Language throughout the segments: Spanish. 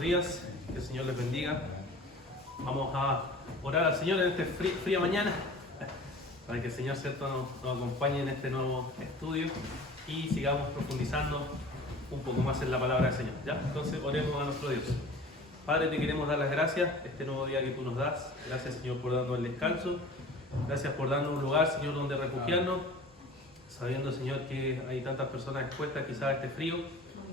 buenos días, que el Señor les bendiga. Vamos a orar al Señor en esta fría mañana, para que el Señor ¿cierto? Nos acompañe en este nuevo estudio y sigamos profundizando un poco más en la palabra del Señor. ¿Ya? Entonces oremos a nuestro Dios. Padre, te queremos dar las gracias este nuevo día que tú nos das. Gracias, Señor, por darnos el descanso. Gracias por darnos un lugar, Señor, donde refugiarnos, sabiendo, Señor, que hay tantas personas expuestas quizás a este frío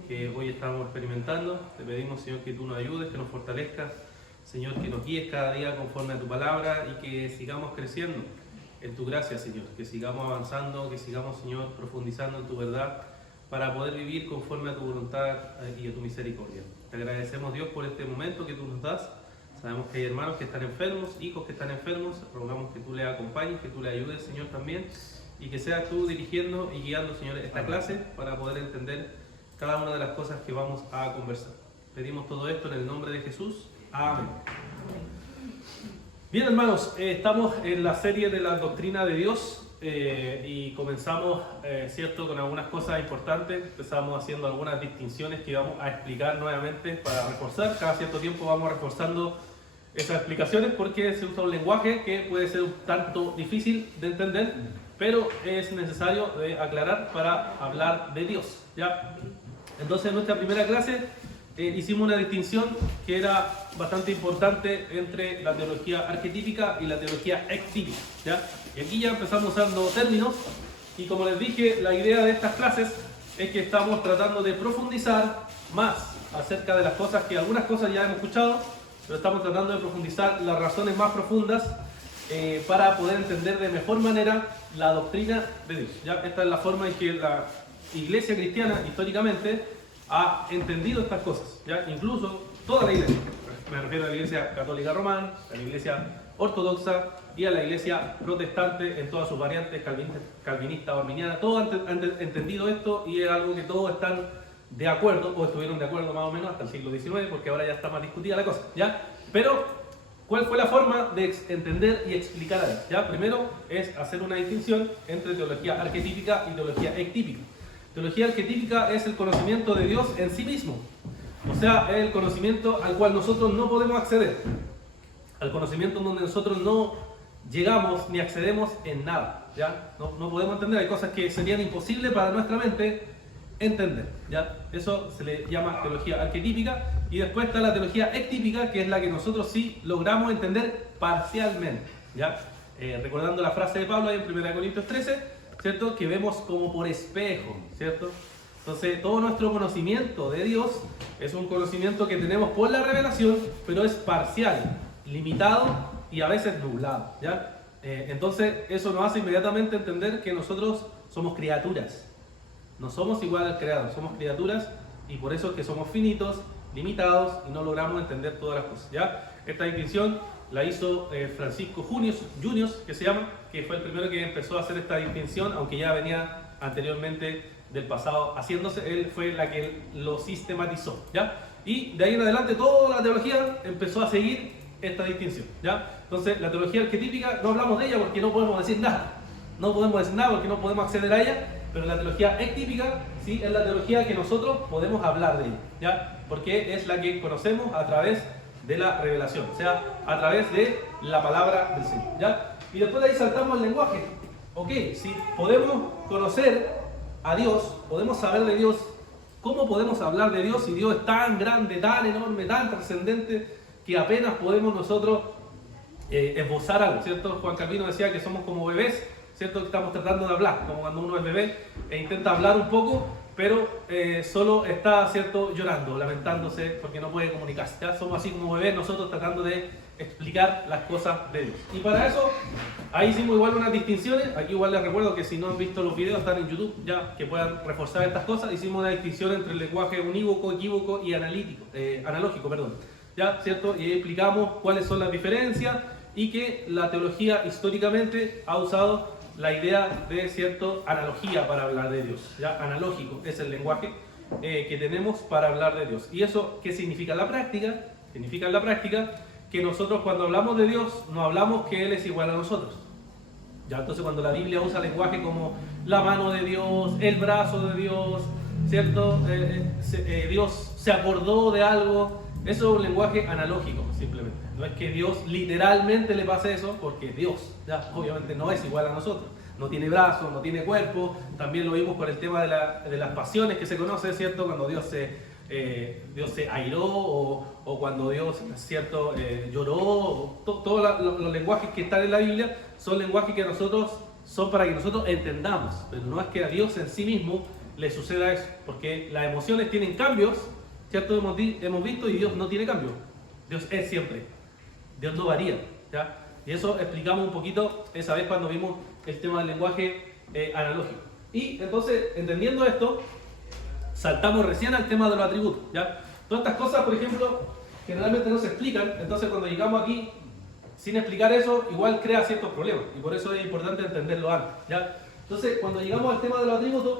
que hoy estamos experimentando. Te pedimos, Señor, que tú nos ayudes, que nos fortalezcas, Señor, que nos guíes cada día conforme a tu palabra y que sigamos creciendo en tu gracia, Señor, que sigamos avanzando, que sigamos, Señor, profundizando en tu verdad para poder vivir conforme a tu voluntad y a tu misericordia. Te agradecemos, Dios, por este momento que tú nos das. Sabemos que hay hermanos que están enfermos, hijos que están enfermos. Rogamos que tú les acompañes, que tú les ayudes, Señor, también, y que seas tú dirigiendo y guiando, Señor, esta clase para poder entender cada una de las cosas que vamos a conversar. Pedimos todo esto en el nombre de Jesús. Amén. Bien, hermanos, estamos en la serie de la doctrina de Dios y comenzamos, ¿cierto?, con algunas cosas importantes. Empezamos haciendo algunas distinciones que vamos a explicar nuevamente para reforzar. Cada cierto tiempo vamos reforzando esas explicaciones porque se usa un lenguaje que puede ser un tanto difícil de entender, pero es necesario de aclarar para hablar de Dios, ¿ya? Entonces, en nuestra primera clase hicimos una distinción que era bastante importante entre la teología arquetípica y la teología ectípica, ¿ya? Y aquí ya empezamos usando términos y, como les dije, la idea de estas clases es que estamos tratando de profundizar más acerca de las cosas que algunas cosas ya hemos escuchado, pero estamos tratando de profundizar las razones más profundas para poder entender de mejor manera la doctrina de Dios, ¿ya? Esta es la forma en que la Iglesia cristiana históricamente ha entendido estas cosas, ¿ya? Incluso toda la iglesia, me refiero a la iglesia católica romana, a la iglesia ortodoxa y a la iglesia protestante en todas sus variantes, calvinista o arminiana. Todos han entendido esto y es algo que todos están de acuerdo, o estuvieron de acuerdo más o menos hasta el siglo XIX, porque ahora ya está más discutida la cosa, ¿ya? Pero, ¿cuál fue la forma de entender y explicar a Dios? ¿Ya? Primero es hacer una distinción entre teología arquetípica y teología ectípica. Teología arquetípica es el conocimiento de Dios en sí mismo, o sea, es el conocimiento al cual nosotros no podemos acceder, al conocimiento en donde nosotros no llegamos ni accedemos en nada, ¿ya? No podemos entender, hay cosas que serían imposibles para nuestra mente entender, ¿ya? Eso se le llama teología arquetípica. Y después está la teología ectípica, que es la que nosotros sí logramos entender parcialmente, ¿ya? Recordando la frase de Pablo ahí en 1 Corintios 13, ¿cierto? Que vemos como por espejo, ¿cierto? Entonces, todo nuestro conocimiento de Dios es un conocimiento que tenemos por la revelación, pero es parcial, limitado y a veces nublado, ¿ya? Entonces, eso nos hace inmediatamente entender que nosotros somos criaturas. No somos igual al Creador, somos criaturas y por eso es que somos finitos, limitados y no logramos entender todas las cosas, ¿ya? Esta distinción la hizo Francisco Junius, que se llama, que fue el primero que empezó a hacer esta distinción, aunque ya venía anteriormente del pasado haciéndose. Él fue la que lo sistematizó, ¿ya? Y de ahí en adelante toda la teología empezó a seguir esta distinción, ¿ya? Entonces, la teología arquetípica no hablamos de ella porque no podemos decir nada. No podemos decir nada porque no podemos acceder a ella, pero la teología ectípica sí es la teología que nosotros podemos hablar de ella, ¿ya? Porque es la que conocemos a través de la revelación, o sea, a través de la palabra del Señor, ¿ya? Y después de ahí saltamos al lenguaje. Ok, si podemos conocer a Dios, podemos saber de Dios, ¿cómo podemos hablar de Dios si Dios es tan grande, tan enorme, tan trascendente que apenas podemos nosotros esbozar algo, ¿cierto? Juan Calvino decía que somos como bebés, ¿cierto? Que estamos tratando de hablar, como cuando uno es bebé e intenta hablar un poco, pero solo está, ¿cierto?, llorando, lamentándose porque no puede comunicarse, ¿ya? Somos así como bebés nosotros tratando de explicar las cosas de Dios. Y para eso, ahí hicimos igual unas distinciones. Aquí igual les recuerdo que si no han visto los videos están en YouTube, ya, que puedan reforzar estas cosas. Hicimos una distinción entre el lenguaje unívoco, equívoco y analógico, ¿ya? ¿Cierto? Y ahí explicamos cuáles son las diferencias y que la teología históricamente ha usado la idea de, ¿cierto?, analogía para hablar de Dios, ¿ya? Analógico es el lenguaje que tenemos para hablar de Dios. ¿Y eso qué significa en la práctica? Significa en la práctica que nosotros cuando hablamos de Dios no hablamos que Él es igual a nosotros, ¿ya? Entonces cuando la Biblia usa lenguaje como la mano de Dios, el brazo de Dios, ¿cierto? Dios se acordó de algo, Eso es un lenguaje analógico, simplemente. No es que Dios literalmente le pase eso, porque Dios, ya, obviamente no es igual a nosotros. No tiene brazos, no tiene cuerpo. También lo vimos con el tema de las pasiones que se conoce, ¿cierto? Cuando Dios se airó o cuando Dios, ¿cierto? Lloró. Todos los lenguajes que están en la Biblia son lenguajes que son para que nosotros entendamos. Pero no es que a Dios en sí mismo le suceda eso, porque las emociones tienen cambios, ¿cierto? Hemos visto, y Dios no tiene cambio. Dios es siempre. Dios no varía, ¿ya? Y eso explicamos un poquito esa vez cuando vimos el tema del lenguaje analógico. Y entonces, entendiendo esto, saltamos recién al tema de los atributos, ¿ya? Todas estas cosas, por ejemplo, generalmente no se explican, entonces cuando llegamos aquí, sin explicar eso, igual crea ciertos problemas, y por eso es importante entenderlo antes, ¿ya? Entonces, cuando llegamos al tema de los atributos,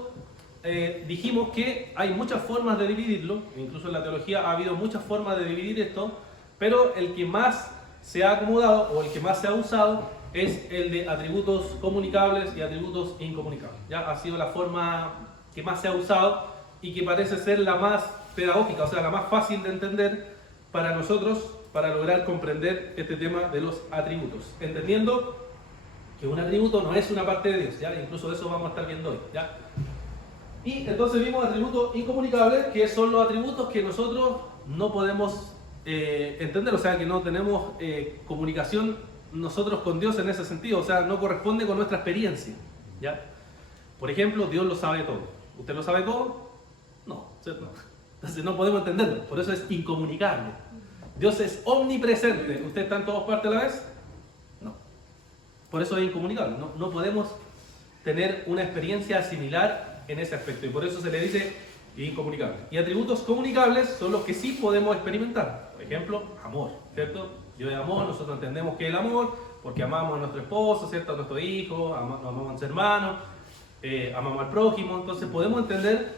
dijimos que hay muchas formas de dividirlo, incluso en la teología ha habido muchas formas de dividir esto, pero el que más se ha acomodado o el que más se ha usado es el de atributos comunicables y atributos incomunicables. ¿Ya? Ha sido la forma que más se ha usado y que parece ser la más pedagógica, o sea, la más fácil de entender para nosotros para lograr comprender este tema de los atributos, entendiendo que un atributo no es una parte de Dios, ¿ya? Incluso eso vamos a estar viendo hoy, ¿ya? Y entonces vimos atributos incomunicables, que son los atributos que nosotros no podemos entender, o sea, que no tenemos comunicación nosotros con Dios en ese sentido, o sea, no corresponde con nuestra experiencia, ¿ya? Por ejemplo, Dios lo sabe todo. ¿Usted lo sabe todo? No, ¿cierto? Entonces no podemos entenderlo, por eso es incomunicable. Dios es omnipresente. ¿Usted está en todas partes a la vez? No. Por eso es incomunicable. No podemos tener una experiencia similar en ese aspecto y por eso se le dice incomunicable. Y atributos comunicables son los que sí podemos experimentar. Por ejemplo, amor, ¿cierto? Dios es amor, nosotros entendemos que es el amor porque amamos a nuestro esposo, ¿cierto? A nuestro hijo, amamos a nuestro hermano, amamos al prójimo, entonces podemos entender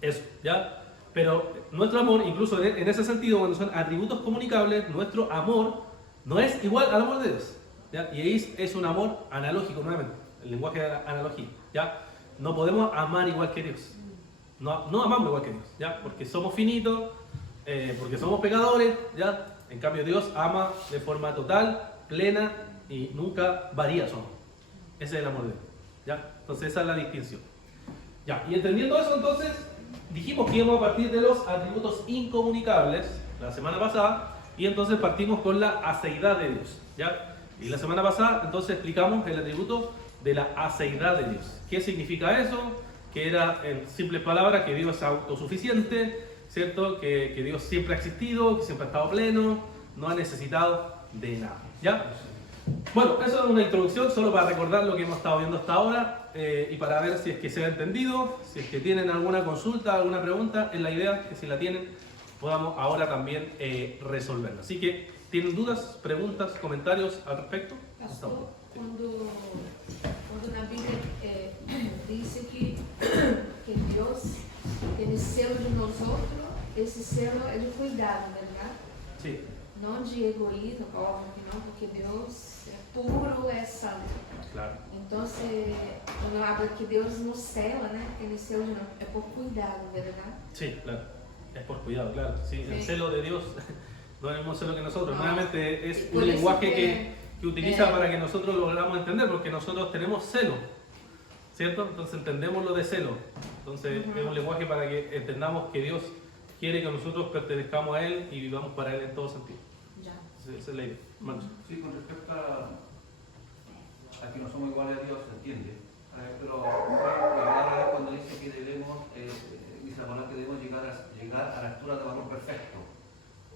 eso, ¿ya? Pero nuestro amor, incluso en ese sentido, cuando son atributos comunicables, nuestro amor no es igual al amor de Dios, ¿ya? Y ahí es un amor analógico, nuevamente, el lenguaje de la analogía, ¿ya? No podemos amar igual que Dios. No amamos igual que Dios, ¿ya? Porque somos finitos, porque somos pecadores, ¿ya? En cambio Dios ama de forma total, plena y nunca varía su amor. Ese es el amor de Dios, ¿ya? Entonces esa es la distinción. Ya, y entendiendo eso entonces, dijimos que íbamos a partir de los atributos incomunicables la semana pasada y entonces partimos con la aceidad de Dios, ¿ya? Y la semana pasada entonces explicamos el atributo de la aceidad de Dios. ¿Qué significa eso? Que era, en simples palabras, que Dios es autosuficiente, ¿cierto? Que Dios siempre ha existido, que siempre ha estado pleno, no ha necesitado de nada, ¿ya? Bueno, eso es una introducción solo para recordar lo que hemos estado viendo hasta ahora y para ver si es que se ha entendido, si es que tienen alguna consulta, alguna pregunta, es la idea que si la tienen podamos ahora también resolverla. Así que, ¿tienen dudas, preguntas, comentarios al respecto? Pastor, quando na Bíblia diz que Deus tem selo de nós outros, esse selo é de cuidado, verdade? Sí. Não de egoísmo, óbvio que não, porque Deus é puro, é santo. Claro. Então, quando habla que Deus nos cela, né? Tem selo de nós, é por cuidado, verdade? Sí, claro. Es por cuidado, claro. Sí, Sí. El celo de Dios no es el mismo celo que nosotros. No. Nuevamente es Por un eso lenguaje que, que utiliza para que nosotros lo logramos entender, porque nosotros tenemos celo, ¿cierto? Entonces entendemos lo de celo. Entonces es un lenguaje para que entendamos que Dios quiere que nosotros pertenezcamos a Él y vivamos para Él en todo sentido. Já. Esa es la idea. Marcos. Sí, con respecto a que no somos iguales a Dios, se entiende. Pero cuando dice que debemos, dice la palabra que debemos llegar a la altura del varón perfecto.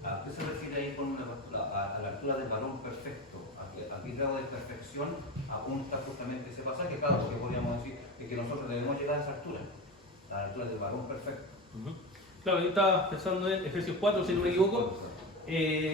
¿A qué se refiere ahí con a la altura del varón perfecto? ¿A qué grado de perfección apunta justamente ese pasaje? Claro, porque podríamos decir que nosotros debemos llegar a esa altura, a la altura del varón perfecto. Claro, yo estaba pensando en Efesios 4, si no me equivoco.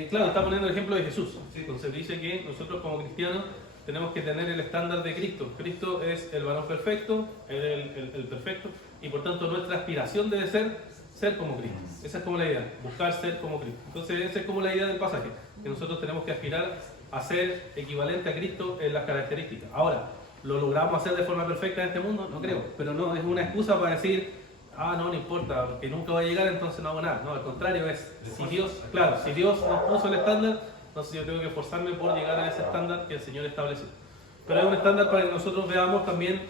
Claro, está poniendo el ejemplo de Jesús. Sí. Entonces dice que nosotros como cristianos tenemos que tener el estándar de Cristo. Cristo es el varón perfecto, el perfecto, y por tanto nuestra aspiración debe ser como Cristo. Esa es como la idea, buscar ser como Cristo. Entonces esa es como la idea del pasaje, que nosotros tenemos que aspirar a ser equivalente a Cristo en las características. Ahora, ¿lo logramos hacer de forma perfecta en este mundo? No creo, pero no es una excusa para decir no importa, porque nunca va a llegar, entonces no hago nada. No, al contrario es, si Dios nos puso el estándar, entonces yo tengo que esforzarme por llegar a ese estándar que el Señor estableció. Pero es un estándar para que nosotros veamos también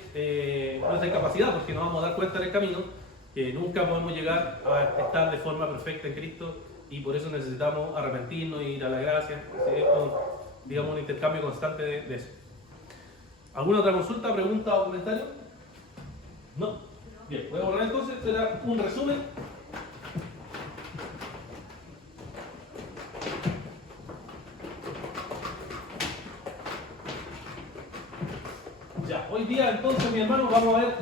nuestra incapacidad, porque nos vamos a dar cuenta en el camino que nunca podemos llegar a estar de forma perfecta en Cristo y por eso necesitamos arrepentirnos y ir a la gracia. Es digamos un intercambio constante de eso. ¿Alguna otra consulta, pregunta o comentario? No. Bien, voy a borrar entonces, será un resumen. Ya, hoy día entonces, mi hermano, vamos a ver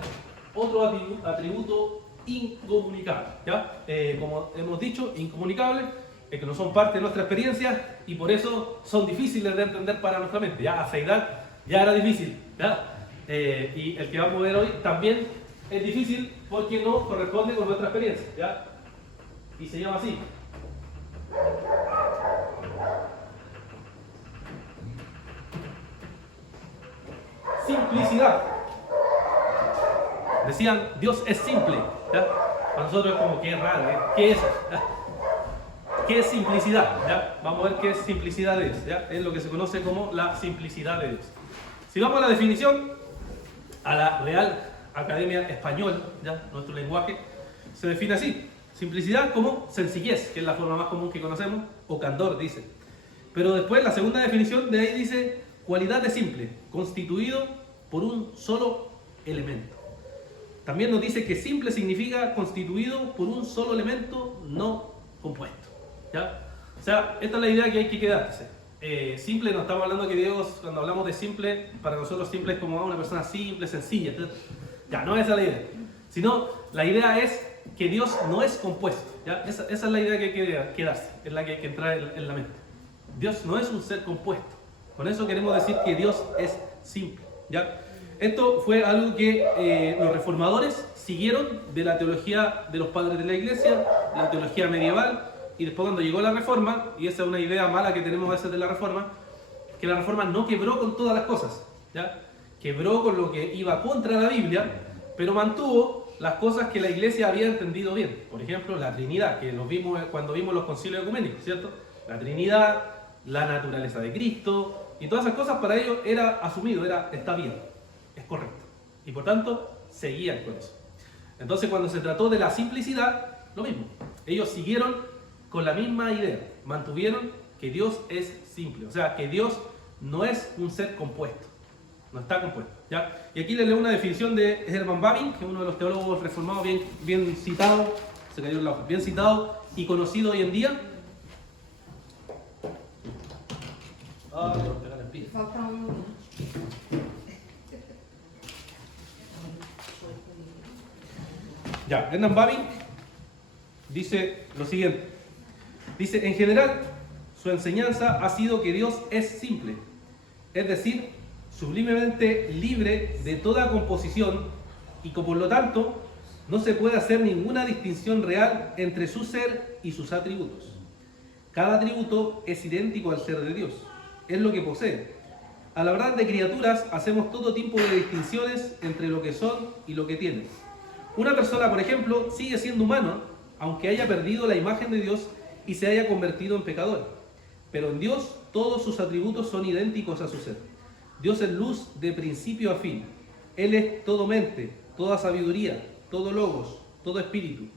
otro atributo incomunicable. ¿Ya? Como hemos dicho, incomunicables, que no son parte de nuestra experiencia y por eso son difíciles de entender para nuestra mente. Ya, a esa edad ya era difícil. ¿Ya? Y el que vamos a ver hoy también es difícil porque no corresponde con nuestra experiencia. ¿Ya? Y se llama así. Simplicidad. Decían, Dios es simple. ¿Ya? Para nosotros es como que es raro. ¿Qué es? ¿Ya? ¿Qué es simplicidad? ¿Ya? Vamos a ver qué es simplicidad de Dios. ¿Ya? Es lo que se conoce como la simplicidad de Dios. Si vamos a la definición, a la Real Academia Española, ¿ya? Nuestro lenguaje, se define así. Simplicidad como sencillez, que es la forma más común que conocemos, o candor, dice. Pero después la segunda definición de ahí dice cualidad de simple, constituido por un solo elemento. También nos dice que simple significa constituido por un solo elemento no compuesto. ¿Ya? O sea, esta es la idea que hay que quedarse. Simple, no estamos hablando que Dios, cuando hablamos de simple, para nosotros simple es como una persona simple, sencilla. Ya, no es esa la idea. Sino, la idea es que Dios no es compuesto. ¿Ya? Esa es la idea que hay que quedarse, es la que hay que entrar en la mente. Dios no es un ser compuesto. Con eso queremos decir que Dios es simple. ¿Ya? Esto fue algo que los reformadores siguieron de la teología de los padres de la iglesia, la teología medieval, y después cuando llegó la reforma, y esa es una idea mala que tenemos a veces de la reforma, que la reforma no quebró con todas las cosas, ¿ya? Quebró con lo que iba contra la Biblia, pero mantuvo las cosas que la iglesia había entendido bien. Por ejemplo, la Trinidad, que lo vimos cuando vimos los concilios ecuménicos, ¿cierto? La Trinidad, la naturaleza de Cristo, y todas esas cosas para ellos era asumido, está bien, es correcto. Y por tanto, seguían con eso. Entonces, cuando se trató de la simplicidad, lo mismo. Ellos siguieron con la misma idea, mantuvieron que Dios es simple, o sea, que Dios no es un ser compuesto, no está compuesto. ¿Ya? Y aquí les leo una definición de Herman Bavinck, que es uno de los teólogos reformados bien citado, se cayó en la hoja, bien citado y conocido hoy en día. Falta um. Ya, Herman Bavinck dice lo siguiente. Dice, en general, su enseñanza ha sido que Dios es simple, es decir, sublimemente libre de toda composición y que por lo tanto no se puede hacer ninguna distinción real entre su ser y sus atributos. Cada atributo es idéntico al ser de Dios, es lo que posee. Al hablar de criaturas hacemos todo tipo de distinciones entre lo que son y lo que tienen. Una persona, por ejemplo, sigue siendo humano, aunque haya perdido la imagen de Dios y se haya convertido en pecador. Pero en Dios todos sus atributos son idénticos a su ser. Dios es luz de principio a fin. Él es todo mente, toda sabiduría, todo logos, todo espíritu.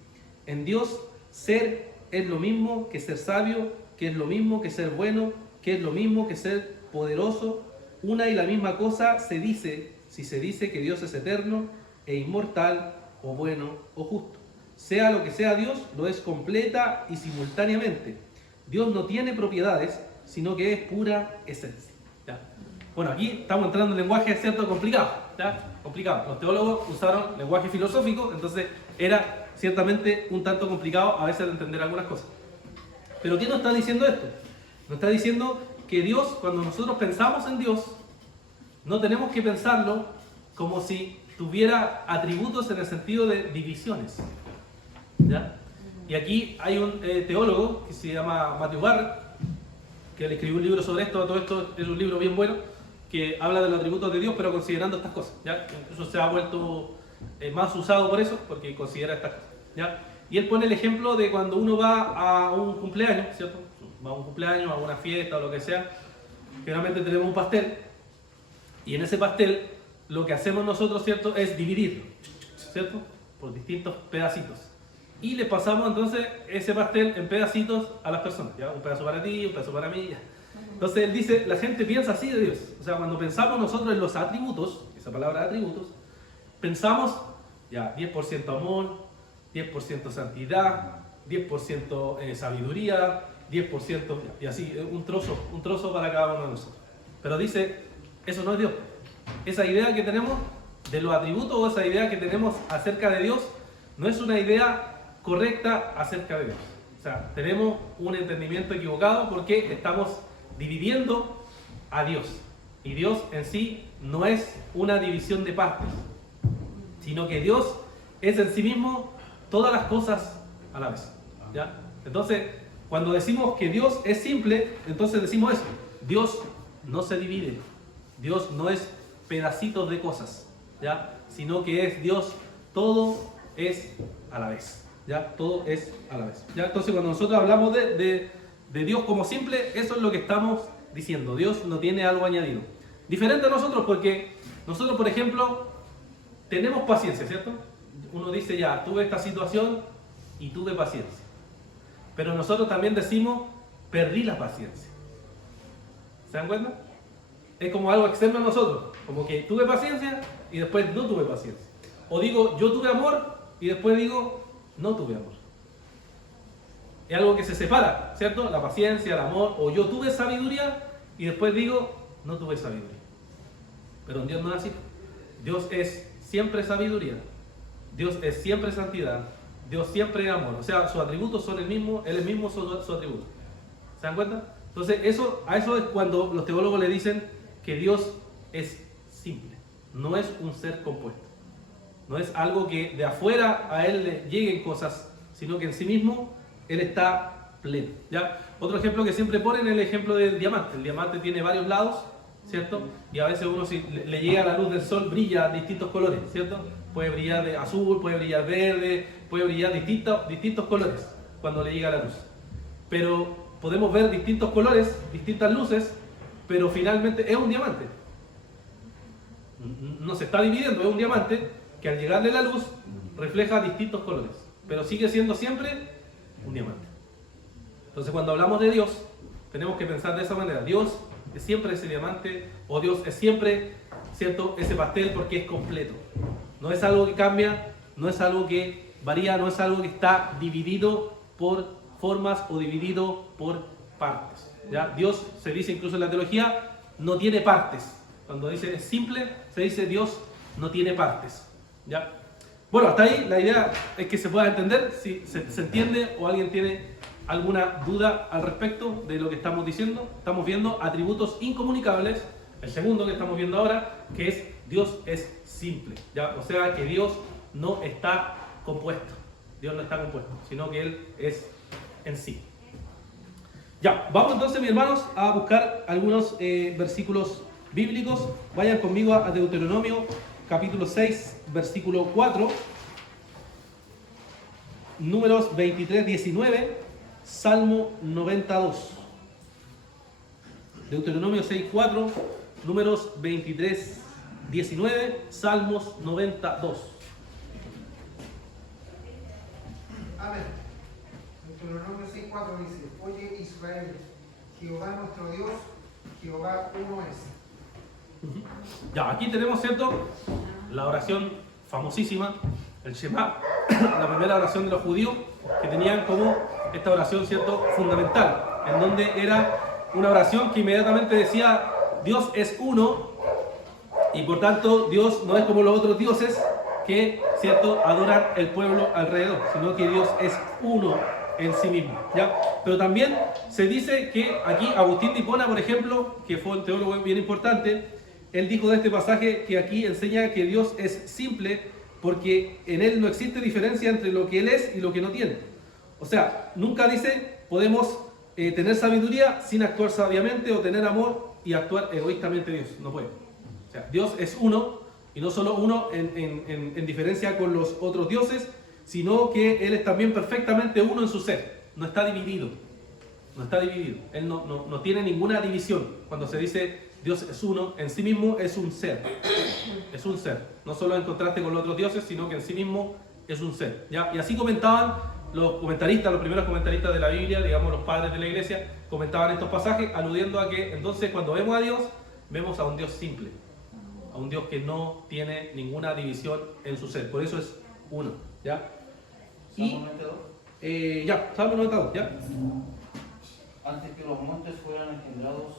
En Dios ser es lo mismo que ser sabio, que es lo mismo que ser bueno, que es lo mismo que ser poderoso. Una y la misma cosa se dice si se dice que Dios es eterno e inmortal o bueno o justo. Sea lo que sea Dios, lo es completa y simultáneamente. Dios no tiene propiedades, sino que es pura esencia. ¿Ya? Bueno, aquí estamos entrando en lenguaje, ¿cierto? Complicado. ¿Ya? Complicado. Los teólogos usaron lenguaje filosófico, entonces era ciertamente un tanto complicado a veces de entender algunas cosas. Pero ¿qué nos está diciendo esto? Nos está diciendo que Dios, cuando nosotros pensamos en Dios, no tenemos que pensarlo como si tuviera atributos en el sentido de divisiones. ¿Ya? Y aquí hay un teólogo que se llama Matthew Barrett, que le escribió un libro sobre esto. Todo esto es un libro bien bueno, que habla de los atributos de Dios, pero considerando estas cosas. ¿Ya? Eso se ha vuelto más usado por eso, porque considera estas cosas, ¿ya? Y él pone el ejemplo de cuando uno va a un cumpleaños, ¿cierto? Va a un cumpleaños, a una fiesta o lo que sea. Generalmente tenemos un pastel, y en ese pastel lo que hacemos nosotros, ¿cierto?, es dividirlo, ¿cierto?, por distintos pedacitos. Y le pasamos entonces ese pastel en pedacitos a las personas, ¿ya? Un pedazo para ti, un pedazo para mí, ya. Entonces él dice, la gente piensa así de Dios. O sea, cuando pensamos nosotros en los atributos, esa palabra atributos, pensamos, ya, 10% amor, 10% santidad, 10% sabiduría, 10%, y así, un trozo para cada uno de nosotros. Pero dice, eso no es Dios. Esa idea que tenemos de los atributos o esa idea que tenemos acerca de Dios no es una idea correcta acerca de Dios. O sea, tenemos un entendimiento equivocado porque estamos dividiendo a Dios. Y Dios en sí no es una división de partes, sino que Dios es en sí mismo todas las cosas a la vez, ¿ya? Entonces, cuando decimos que Dios es simple, entonces decimos eso. Dios no se divide. Dios no es pedacitos de cosas, ¿ya? Sino que es Dios, todo es a la vez, ¿ya? Todo es a la vez, ¿ya? Entonces, cuando nosotros hablamos de Dios como simple, eso es lo que estamos diciendo. Dios no tiene algo añadido. Diferente a nosotros, porque nosotros, por ejemplo, tenemos paciencia, ¿cierto? Uno dice, ya, tuve esta situación y tuve paciencia. Pero nosotros también decimos, perdí la paciencia. ¿Se dan cuenta? Es como algo externo a nosotros. Como que tuve paciencia y después no tuve paciencia. O digo, yo tuve amor y después digo, no tuve amor. Es algo que se separa, ¿cierto? La paciencia, el amor. O yo tuve sabiduría y después digo, no tuve sabiduría. Pero en Dios no es así. Dios es siempre sabiduría. Dios es siempre santidad. Dios siempre es amor. O sea, sus atributos son el mismo, Él es mismo su atributo. ¿Se dan cuenta? Entonces, a eso es cuando los teólogos le dicen que Dios es simple. No es un ser compuesto. No es algo que de afuera a Él le lleguen cosas, sino que en sí mismo Él está pleno, ¿ya? Otro ejemplo que siempre ponen es el ejemplo del diamante. El diamante tiene varios lados, ¿cierto? Y a veces uno, si le llega la luz del sol, brilla de distintos colores, ¿cierto? Puede brillar de azul, puede brillar verde, puede brillar distintos colores cuando le llega la luz. Pero podemos ver distintos colores, distintas luces, pero finalmente es un diamante. No se está dividiendo, es un diamante que al llegarle la luz refleja distintos colores, pero sigue siendo siempre un diamante. Entonces, cuando hablamos de Dios, tenemos que pensar de esa manera. Dios es siempre ese diamante, o Dios es siempre, ¿cierto?, ese pastel, porque es completo. No es algo que cambia, no es algo que varía, no es algo que está dividido por formas o dividido por partes, ¿ya? Dios, se dice incluso en la teología, no tiene partes. Cuando dice es simple, se dice Dios no tiene partes, ¿ya? Bueno, hasta ahí la idea es que se pueda entender. Si se entiende o alguien tiene alguna duda al respecto de lo que estamos diciendo, estamos viendo atributos incomunicables. El segundo que estamos viendo ahora, que es Dios es simple, ¿ya? O sea que Dios no está compuesto. Dios no está compuesto, sino que Él es en sí. Ya, vamos entonces, mis hermanos, a buscar algunos versículos bíblicos. Vayan conmigo a Deuteronomio capítulo 6, versículo 4, Números 23, 19, Salmo 92. Deuteronomio 6, 4, Números 23, 19, Salmos 92. Amén. Deuteronomio 6:4 dice: Oye Israel, Jehová nuestro Dios, Jehová uno es. Ya, aquí tenemos, ¿cierto?, la oración famosísima, el Shema, la primera oración de los judíos, que tenían como esta oración, ¿cierto?, fundamental, en donde era una oración que inmediatamente decía, Dios es uno, y por tanto Dios no es como los otros dioses que, ¿cierto?, adoran el pueblo alrededor, sino que Dios es uno en sí mismo, ¿ya? Pero también se dice que aquí Agustín de Hipona, por ejemplo, que fue un teólogo bien importante, él dijo de este pasaje que aquí enseña que Dios es simple porque en Él no existe diferencia entre lo que Él es y lo que no tiene. O sea, nunca dice podemos tener sabiduría sin actuar sabiamente, o tener amor y actuar egoístamente. Dios no puede. O sea, Dios es uno, Y no solo uno en diferencia con los otros dioses, sino que Él es también perfectamente uno en su ser. No está dividido. No está dividido. Él no tiene ninguna división. Cuando se dice Dios es uno, en sí mismo es un ser. Es un ser. No solo en contraste con los otros dioses, sino que en sí mismo es un ser. ¿Ya? Y así comentaban los comentaristas, los primeros comentaristas de la Biblia, digamos los padres de la iglesia, comentaban estos pasajes aludiendo a que entonces cuando vemos a Dios, vemos a un Dios simple. A un Dios que no tiene ninguna división en su ser. Por eso es uno. ¿Ya? Salmo 92. Ya, Salmo 92, ¿ya? Antes que los montes fueran engendrados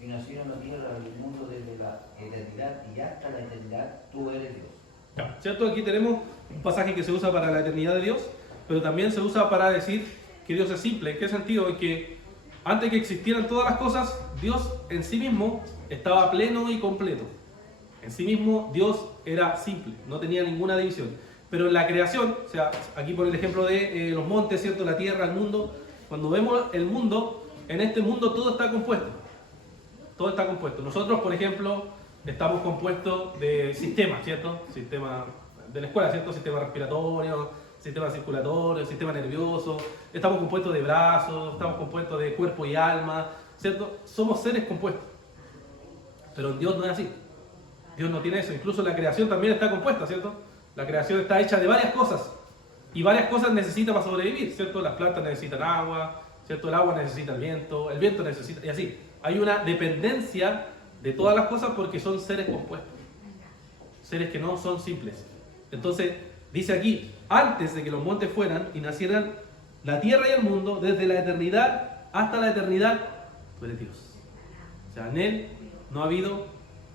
y nacieron la tierra y el mundo desde la eternidad y hasta la eternidad, tú eres Dios. Ya, ¿cierto? Aquí tenemos un pasaje que se usa para la eternidad de Dios, pero también se usa para decir que Dios es simple. ¿En qué sentido? En que antes que existieran todas las cosas, Dios en sí mismo estaba pleno y completo. En sí mismo Dios era simple, no tenía ninguna división. Pero en la creación, o sea, aquí por el ejemplo de los montes, ¿cierto? La tierra, el mundo. Cuando vemos el mundo, en este mundo todo está compuesto. Todo está compuesto. Nosotros, por ejemplo, estamos compuestos de sistemas, ¿cierto? Sistema de la escuela, ¿cierto? Sistema respiratorio, sistema circulatorio, sistema nervioso. Estamos compuestos de brazos, estamos compuestos de cuerpo y alma, ¿cierto? Somos seres compuestos. Pero en Dios no es así. Dios no tiene eso. Incluso la creación también está compuesta, ¿cierto? La creación está hecha de varias cosas. Y varias cosas necesita para sobrevivir, ¿cierto? Las plantas necesitan agua, ¿cierto? El agua necesita el viento necesita... Y así. Hay una dependencia de todas las cosas porque son seres compuestos. Seres que no son simples. Entonces, dice aquí, antes de que los montes fueran y nacieran la tierra y el mundo, desde la eternidad hasta la eternidad, tú eres Dios. O sea, en Él no ha habido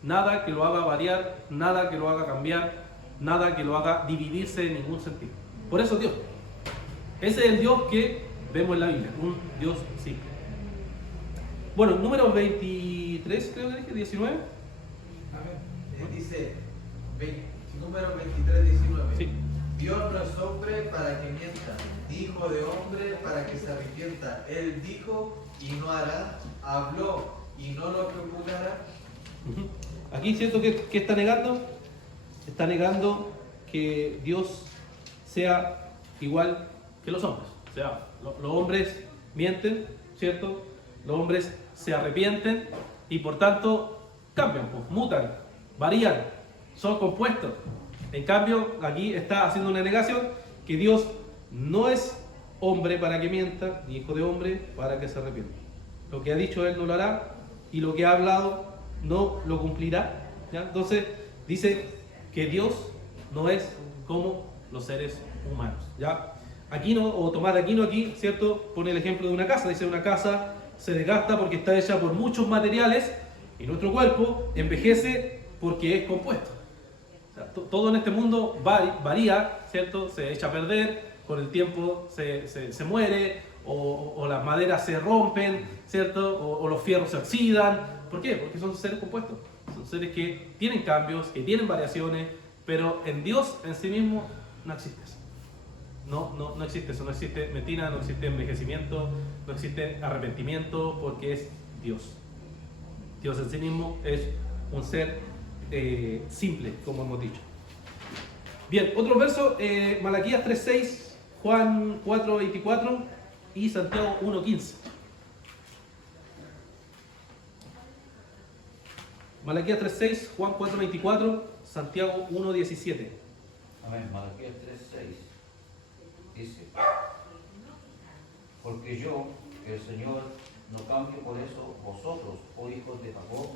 nada que lo haga variar, nada que lo haga cambiar, nada que lo haga dividirse en ningún sentido. Por eso Dios. Ese es el Dios que vemos en la Biblia, un Dios simple. Bueno, número 23, creo que dije, 19. A ver, dice, número 23, 19. Sí. Dios no es hombre para que mienta, ni hijo de hombre para que se arrepienta. Él dijo y no hará, habló y no lo procurará. Aquí siento que está negando. Está negando que Dios sea igual que los hombres. O sea, los hombres mienten, ¿cierto? Los hombres se arrepienten y por tanto cambian, pues, mutan, varían, son compuestos. En cambio, aquí está haciendo una negación que Dios no es hombre para que mienta, ni hijo de hombre para que se arrepienta. Lo que ha dicho Él no lo hará y lo que ha hablado no lo cumplirá. ¿Ya? Entonces dice que Dios no es como los seres humanos. ¿Ya? Aquino, o Tomás de Aquino aquí, ¿cierto? Pone el ejemplo de una casa. Dice, una casa se desgasta porque está hecha por muchos materiales y nuestro cuerpo envejece porque es compuesto. O sea, todo en este mundo varía, ¿cierto? Se echa a perder, con el tiempo se muere, o las maderas se rompen, ¿cierto? O los fierros se oxidan. ¿Por qué? Porque son seres compuestos. Son seres que tienen cambios, que tienen variaciones, pero en Dios en sí mismo no existe eso. No existe eso, no existe mentira, no existe envejecimiento, no existe arrepentimiento, porque es Dios. Dios en sí mismo es un ser simple, como hemos dicho. Bien, otro verso, Malaquías 3:6, Juan 4:24 y Santiago 1:15. Malaquías 3:6, Juan 4:24, Santiago 1:17. Amén. Malaquías 3:6 dice: porque yo, el Señor, no cambio, por eso vosotros, oh hijos de Jacob,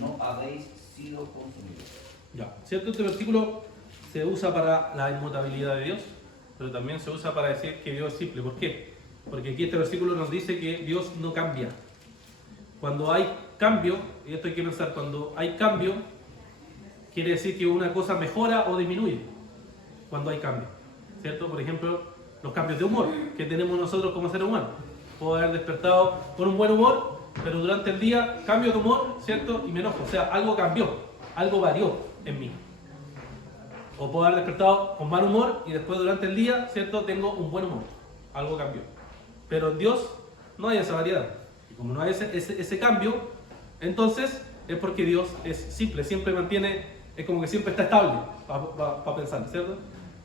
no habéis sido consumidos. Ya, ¿cierto? Este versículo se usa para la inmutabilidad de Dios, pero también se usa para decir que Dios es simple. ¿Por qué? Porque aquí este versículo nos dice que Dios no cambia. Cuando hay cambio, y esto hay que pensar, cuando hay cambio, quiere decir que una cosa mejora o disminuye. Cuando hay cambio, ¿cierto? Por ejemplo, los cambios de humor que tenemos nosotros como seres humanos. Puedo haber despertado con un buen humor, pero durante el día cambio de humor, ¿cierto? Y me enojo. O sea, algo cambió, algo varió en mí. O puedo haber despertado con mal humor y después durante el día, ¿cierto? Tengo un buen humor. Algo cambió. Pero en Dios no hay esa variedad. Y como no hay ese cambio, entonces es porque Dios es simple, siempre mantiene es como que siempre está estable para pensar, ¿cierto?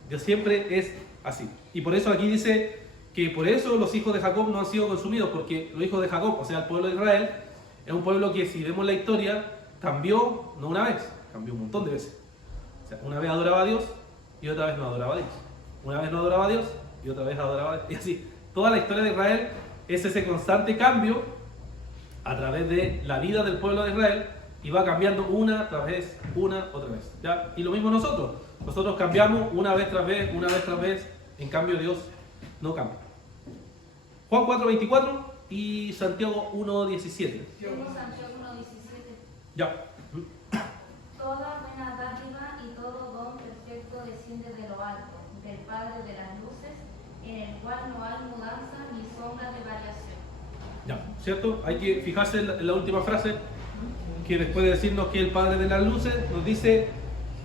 Dios siempre es así. Y por eso aquí dice que por eso los hijos de Jacob no han sido consumidos, porque los hijos de Jacob, o sea, el pueblo de Israel, es un pueblo que, si vemos la historia, cambió no una vez, cambió un montón de veces. O sea, una vez adoraba a Dios y otra vez no adoraba a Dios. Una vez no adoraba a Dios y otra vez adoraba a Dios. Y así, toda la historia de Israel es ese constante cambio a través de la vida del pueblo de Israel, y va cambiando una tras vez, una otra vez, ¿ya? Y lo mismo nosotros cambiamos una vez tras vez, en cambio Dios no cambia. Juan 4:24 y Santiago 1:17. Tengo Santiago 1:17. Ya. Toda buena dádiva y todo don perfecto desciende de lo alto, del Padre de las luces, en el cual no hay mudanza ni sombra de variación. Ya, ¿cierto? Hay que fijarse en la última frase, que después de decirnos que el Padre de las luces, nos dice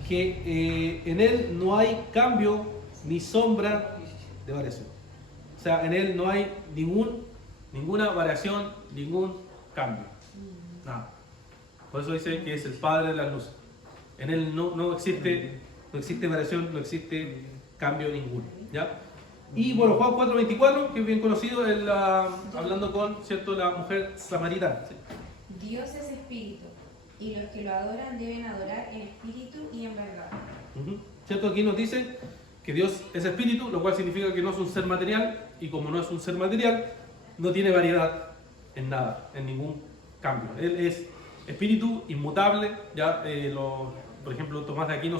que en Él no hay cambio ni sombra de variación. O sea, en Él no hay ninguna variación, ningún cambio. Nada. Por eso dice que es el Padre de las luces. En Él no existe variación, no existe cambio ninguno, ¿ya? Y bueno, Juan 4:24, que es bien conocido, hablando con, ¿cierto?, la mujer samaritana. ¿Sí? Dios es espíritu, y los que lo adoran deben adorar en espíritu y en verdad. ¿Cierto? Aquí nos dice que Dios es espíritu, lo cual significa que no es un ser material, y como no es un ser material, no tiene variedad en nada, en ningún cambio. Él es espíritu inmutable, ya por ejemplo, Tomás de Aquino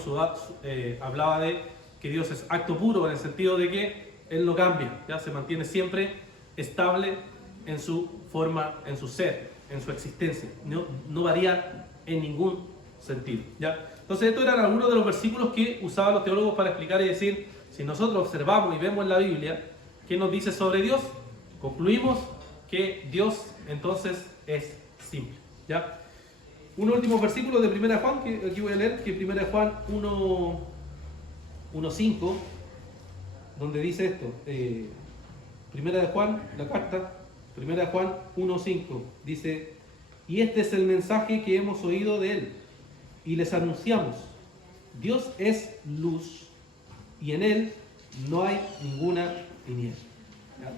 hablaba de que Dios es acto puro, en el sentido de que Él no cambia, ya se mantiene siempre estable en su forma, en su ser, en su existencia, no varía en ningún sentido, ¿ya? Entonces estos eran algunos de los versículos que usaban los teólogos para explicar y decir, si nosotros observamos y vemos en la Biblia qué nos dice sobre Dios, concluimos que Dios entonces es simple, ¿ya? Un último versículo de 1 Juan, que aquí voy a leer, que 1 Juan 1:5, donde dice esto, 1 de Juan, la carta, 1 de Juan 1:5, dice, y este es el mensaje que hemos oído de Él, y les anunciamos, Dios es luz, y en Él no hay ninguna tiniebla. ¿Ya?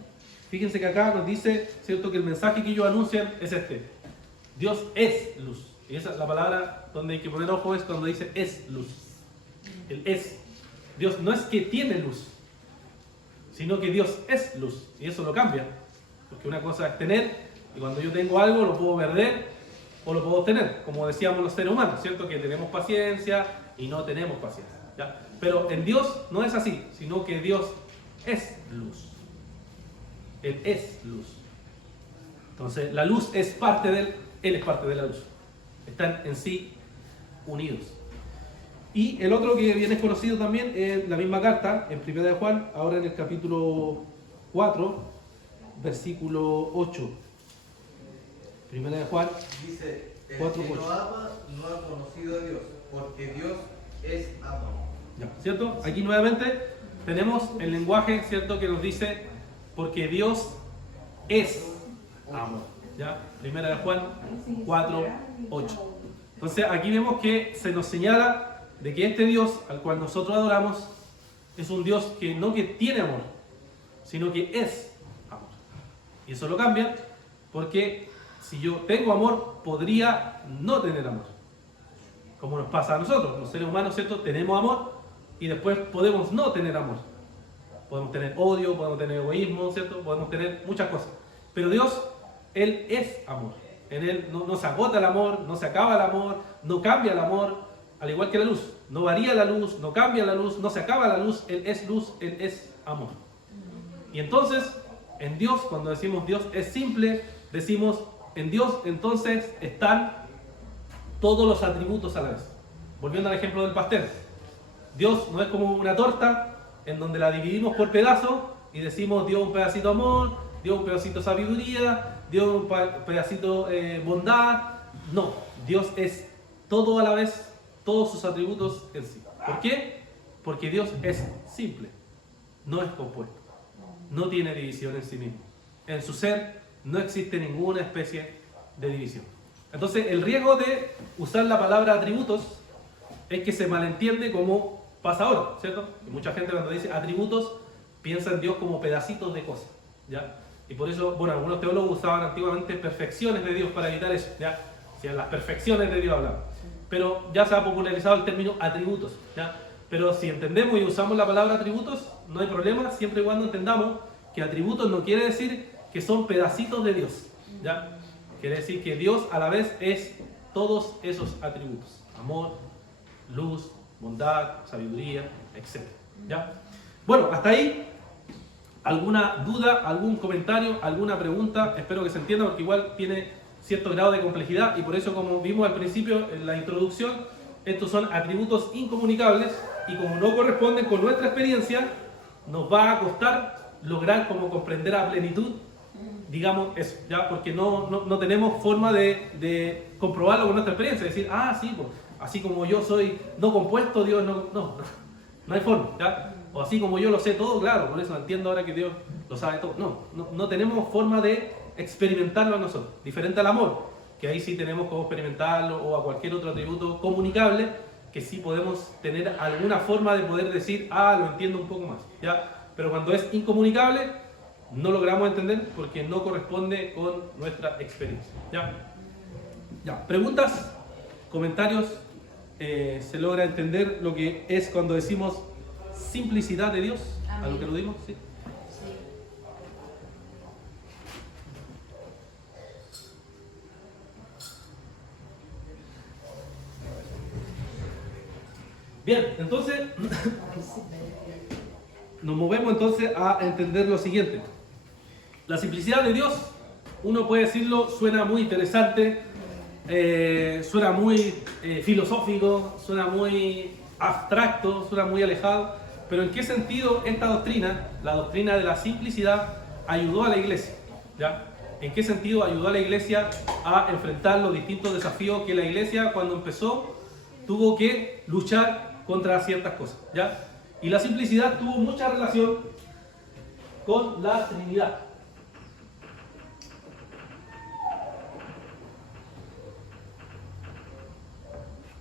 Fíjense que acá nos dice, ¿cierto?, que el mensaje que ellos anuncian es este, Dios es luz. Y esa es la palabra donde hay que poner ojo, es cuando dice es luz. El es. Dios no es que tiene luz, sino que Dios es luz. Y eso lo cambia. Porque una cosa es tener, y cuando yo tengo algo lo puedo perder o lo puedo obtener. Como decíamos los seres humanos, ¿cierto? Que tenemos paciencia y no tenemos paciencia, ¿ya? Pero en Dios no es así, sino que Dios es luz. Él es luz. Entonces la luz es parte de Él, Él es parte de la luz. Están en sí unidos. Y el otro que bien es conocido también es la misma carta, en 1 de Juan, ahora en el capítulo 4, versículo 8. 1 de Juan Dice, el 4, que 8. no ama no ha conocido a Dios, porque Dios es amor. Ya, ¿cierto? Aquí nuevamente tenemos el lenguaje, ¿cierto?, que nos dice, porque Dios es amor. ¿Ya? 1 de Juan 4, 8. Entonces aquí vemos que se nos señala de que este Dios al cual nosotros adoramos es un Dios que no que tiene amor, sino que es amor. Y eso lo cambia porque si yo tengo amor, podría no tener amor. Como nos pasa a nosotros, los seres humanos, ¿cierto? Tenemos amor y después podemos no tener amor. Podemos tener odio, podemos tener egoísmo, ¿cierto? Podemos tener muchas cosas. Pero Dios, Él es amor. En Él no se agota el amor, no se acaba el amor, no cambia el amor, al igual que la luz. No varía la luz, no cambia la luz, no se acaba la luz, Él es amor. Y entonces, en Dios, cuando decimos Dios es simple, decimos en Dios entonces están todos los atributos a la vez. Volviendo al ejemplo del pastel. Dios no es como una torta en donde la dividimos por pedazos y decimos Dios un pedacito amor, Dios un pedacito sabiduría, Dios un pedacito bondad. No, Dios es todo a la vez, todos sus atributos en sí. ¿Por qué? Porque Dios es simple, no es compuesto, no tiene división en sí mismo. En su ser no existe ninguna especie de división. Entonces el riesgo de usar la palabra atributos es que se malentiende como pasa ahora, ¿cierto? Y mucha gente cuando dice atributos piensa en Dios como pedacitos de cosas, ¿ya? Y por eso, bueno, algunos teólogos usaban antiguamente perfecciones de Dios para evitar eso, ¿ya? O sea, las perfecciones de Dios hablaban. Pero ya se ha popularizado el término atributos, ¿ya? Pero si entendemos y usamos la palabra atributos, no hay problema, siempre y cuando entendamos que atributos no quiere decir que son pedacitos de Dios, ¿ya? Quiere decir que Dios a la vez es todos esos atributos: amor, luz, bondad, sabiduría, etc. ¿Ya? Bueno, hasta ahí. ¿Alguna duda, algún comentario, alguna pregunta? Espero que se entienda, porque igual tiene cierto grado de complejidad y por eso, como vimos al principio en la introducción, estos son atributos incomunicables y como no corresponden con nuestra experiencia, nos va a costar lograr como comprender a plenitud, digamos eso, ¿ya? Porque no tenemos forma de comprobarlo con nuestra experiencia, decir, ah, sí, pues, así como yo soy no compuesto, Dios no hay forma, ¿ya? O así como yo lo sé todo, claro, por eso entiendo ahora que Dios lo sabe todo. No tenemos forma de experimentarlo a nosotros, diferente al amor, que ahí sí tenemos cómo experimentarlo, o a cualquier otro atributo comunicable, que sí podemos tener alguna forma de poder decir, ah, lo entiendo un poco más, ¿ya? Pero cuando es incomunicable, no logramos entender porque no corresponde con nuestra experiencia, ¿ya? Ya, preguntas, comentarios, ¿se logra entender lo que es cuando decimos simplicidad de Dios? Amén. ¿A lo que lo dimos? Sí. Sí. Bien, entonces nos movemos entonces a entender lo siguiente. La simplicidad de Dios, uno puede decirlo, suena muy interesante, suena muy filosófico, suena muy abstracto, suena muy alejado, pero ¿en qué sentido esta doctrina, la doctrina de la simplicidad, ayudó a la iglesia? ¿Ya? ¿En qué sentido ayudó a la iglesia a enfrentar los distintos desafíos que la iglesia cuando empezó tuvo que luchar contra ciertas cosas? ¿Ya? Y la simplicidad tuvo mucha relación con la Trinidad.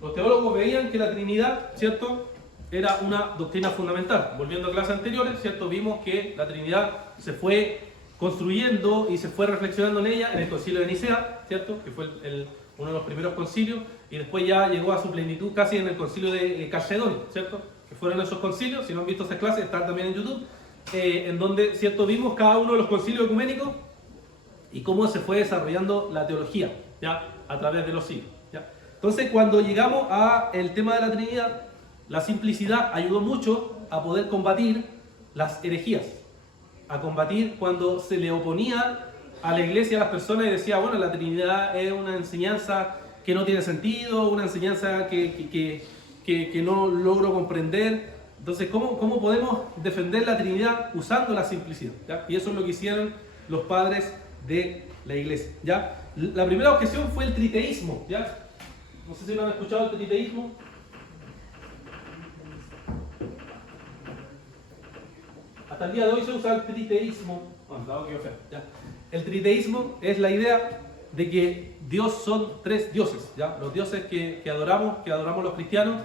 Los teólogos veían que la Trinidad, ¿cierto?, era una doctrina fundamental. Volviendo a clases anteriores, ¿cierto?, vimos que la Trinidad se fue construyendo y se fue reflexionando en ella en el concilio de Nicea, ¿cierto?, que fue uno de los primeros concilios, y después ya llegó a su plenitud casi en el concilio de Calcedonio, ¿cierto?, que fueron esos concilios. Si no han visto esas clases, están también en YouTube, en donde, ¿cierto?, vimos cada uno de los concilios ecuménicos y cómo se fue desarrollando la teología, ¿ya?, a través de los siglos, ¿ya? Entonces, cuando llegamos al tema de la Trinidad, la simplicidad ayudó mucho a poder combatir las herejías, a combatir cuando se le oponía a la iglesia a las personas y decía, bueno, la Trinidad es una enseñanza que no tiene sentido, una enseñanza que no logro comprender. Entonces, ¿cómo podemos defender la Trinidad usando la simplicidad? ¿Ya? Y eso es lo que hicieron los padres de la iglesia, ¿ya? La primera objeción fue el triteísmo, ¿ya? No sé si lo han escuchado, el triteísmo. Hasta el día de hoy se usa el triteísmo. Bueno, dado que feo, ¿ya? El triteísmo es la idea de que Dios son tres dioses, ¿ya? Los dioses que adoramos los cristianos,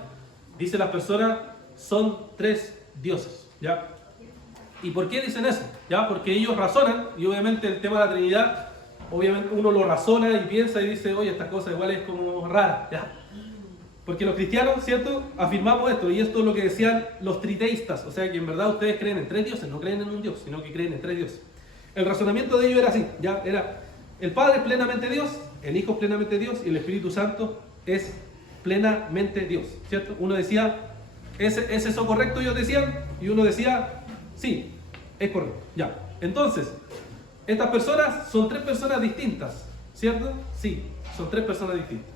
dicen las personas, son tres dioses, ¿ya? ¿Y por qué dicen eso? ¿Ya? Porque ellos razonan, y obviamente el tema de la Trinidad, obviamente uno lo razona y piensa y dice, oye, estas cosas igual es como rara, ¿ya? Porque los cristianos, ¿cierto?, afirmamos esto, y esto es lo que decían los triteístas, o sea que en verdad ustedes creen en tres dioses, no creen en un dios, sino que creen en tres dioses. El razonamiento de ellos era así, ¿ya? Era, el Padre es plenamente Dios, el Hijo es plenamente Dios, y el Espíritu Santo es plenamente Dios, ¿cierto? Uno decía, ¿es eso correcto? Ellos decían, y uno decía, sí, es correcto, ya. Entonces, estas personas son tres personas distintas, ¿cierto? Sí, son tres personas distintas.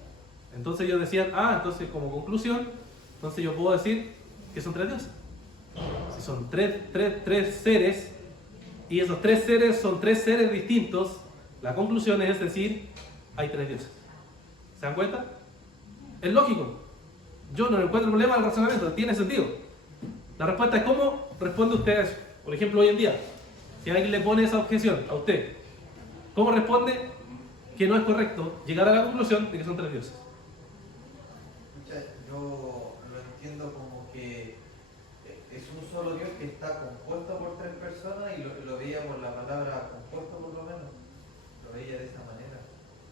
Entonces ellos decían, entonces como conclusión, entonces yo puedo decir que son tres dioses. Si son tres seres, y esos tres seres son tres seres distintos, la conclusión es decir, hay tres dioses. ¿Se dan cuenta? Es lógico. Yo no encuentro problema al razonamiento, tiene sentido. La respuesta es ¿cómo responde usted a eso? Por ejemplo, hoy en día, si alguien le pone esa objeción a usted, ¿cómo responde que no es correcto llegar a la conclusión de que son tres dioses? Yo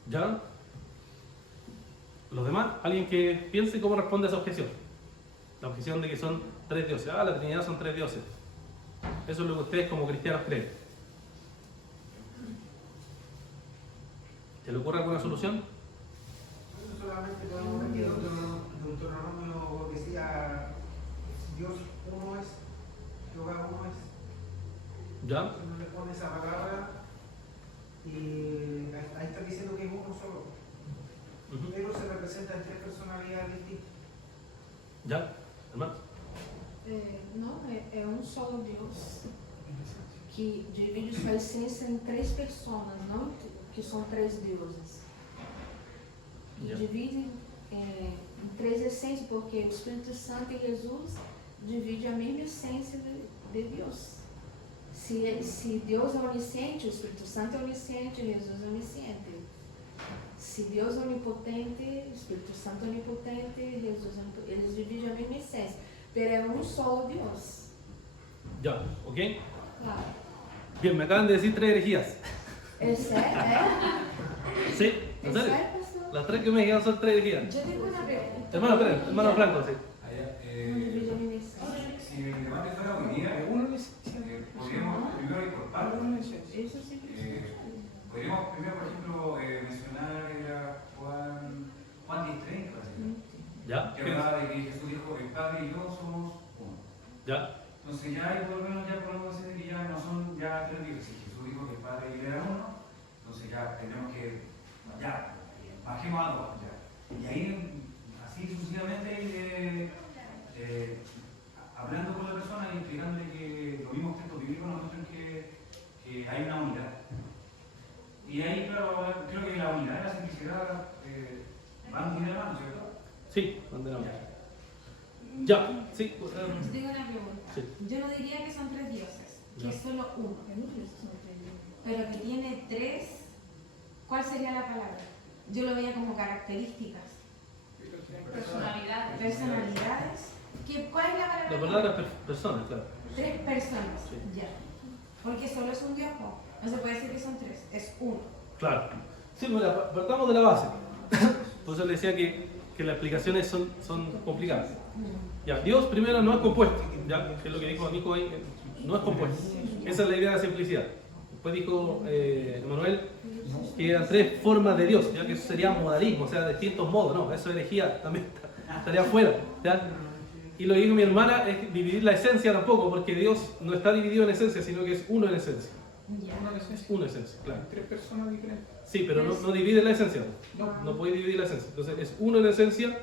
¿Ya? Los demás, alguien que piense cómo responde a esa objeción. La objeción de que son tres dioses. Ah, la Trinidad son tres dioses. Eso es lo que ustedes como cristianos creen. ¿Se le ocurre alguna solución? Solamente podemos ver que Deuteronomio decía Dios uno es, Jehová uno es. ¿Ya? Entonces no le pone esa palabra y ahí está diciendo que es uno solo. Ujú. Pero se representa en tres personalidades distintas. ¿Ya? Hermano. Não, é um solo Deus que divide sua essência em três pessoas, não que são três deuses. E Yeah. divide em três essências, porque o Espírito Santo e Jesus dividem a mesma essência de Deus. Se Deus é onisciente, o Espírito Santo é onisciente, Jesus é onisciente. Se Deus é onipotente, o Espírito Santo é onipotente, Jesus é onipotente. Eles dividem a mesma essência. Pero é um solo Dios. ¿Ya? ¿Ok? Claro. Bien, me acaban de decir tres herejías. ¿Es serio? ¿Sí? ¿En ¿Es serio? serio, pastor? Las tres que me dijeron son tres herejías. Yo tengo una pregunta. Hermano, esperen, hermano Franco, sí. No divide a misma essência. Si el debate fuera hoy día, podríamos primero ir por partes. Eso sí. Podríamos primero, por ejemplo, mencionar Juan 10:30, ¿Ya? que hablaba de que Jesús dijo, el Padre y yo somos uno. ¿Ya? Entonces ya ahí por lo menos ya podemos decir que ya no son ya tres dioses. Si Jesús dijo que el Padre y él era uno, entonces ya tenemos que, ya, bajemos algo. Ya. Y ahí, así sucesivamente, hablando con la persona y explicándole que los mismos textos bíblicos nos muestran que hay una unidad. Y ahí, claro, creo que la unidad y la simplicidad van muy de la mano, ¿cierto? Sí, condenamos. Ya, sí. Yo tengo una pregunta. Sí. Yo no diría que son tres dioses, que Ya. es solo uno, pero que tiene tres. ¿Cuál sería la palabra? Yo lo veía como características, Personalidad. personalidades. ¿Cuál es la palabra? La palabra es personas, claro. Tres personas, Sí. ya. Porque solo es un dios, no se puede decir que son tres, es uno. Claro. Sí, mira, partamos de la base. Por eso le decía que las explicaciones son complicadas. Ya, Dios primero no es compuesto, ¿ya? Que es lo que dijo Nico ahí, no es compuesto. Esa es la idea de la simplicidad. Después dijo Emanuel que eran tres formas de Dios, ya que eso sería modalismo, o sea, distintos modos, no, eso es herejía, también estaría afuera, ¿ya? Y lo que dijo mi hermana es dividir la esencia tampoco, porque Dios no está dividido en esencia, sino que es uno en esencia. Ya. Es una esencia, claro. Tres personas diferentes. Sí, pero no divide la esencia. No puede dividir la esencia. Entonces es uno en esencia,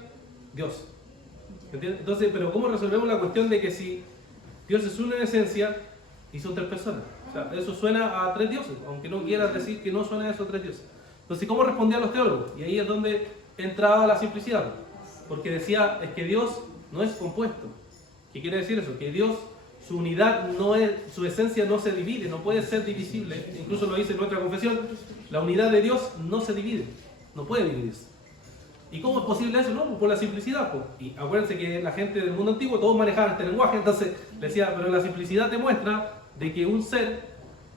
Dios. ¿Entiendes? Entonces, pero ¿cómo resolvemos la cuestión de que si Dios es uno en esencia y son tres personas? O sea, eso suena a tres dioses, aunque no quieras decir que no suena a esos tres dioses. Entonces, ¿cómo respondían los teólogos? Y ahí es donde entraba la simplicidad. Porque decía, es que Dios no es compuesto. ¿Qué quiere decir eso? Que Dios, su unidad, su esencia no se divide, no puede ser divisible. Incluso lo dice en nuestra confesión, la unidad de Dios no se divide, no puede dividirse. ¿Y cómo es posible eso? No, por la simplicidad. Pues. Y acuérdense que la gente del mundo antiguo todos manejaban este lenguaje, entonces decía, pero la simplicidad te muestra de que un ser,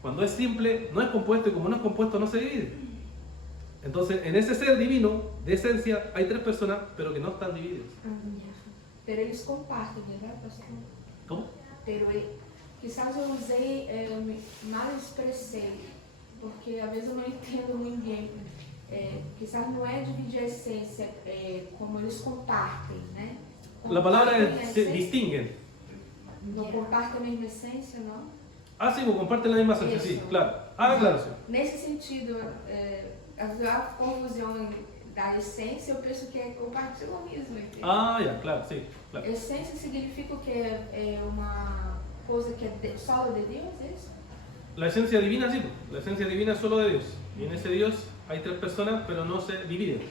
cuando es simple, no es compuesto y como no es compuesto no se divide. Entonces, en ese ser divino, de esencia, hay tres personas, pero que no están divididas. Pero eles compartem, verdade, pastor? ¿Cómo? Pero quizás eu usei, mal expressei, porque às vezes eu não entendo muito bem. Quizás não é dividir a essência, como eles compartem, né? La palabra Compartem a es se essência, distinguen. não compartem a mesma essência, não? Ah, sí, pues comparten la misma esencia, sí, Eso. claro. Ah, claro, sí. Nesse sentido, às vezes há confusão da essência, eu penso que é compartilhamismo. Entendeu? Ah, ya, claro, sí, claro. Essência significa que é uma coisa que é solo de Deus, é isso? La esencia divina, sí, pues, la esencia divina es solo de Dios. Y en ese Dios hay tres personas, pero no se dividen,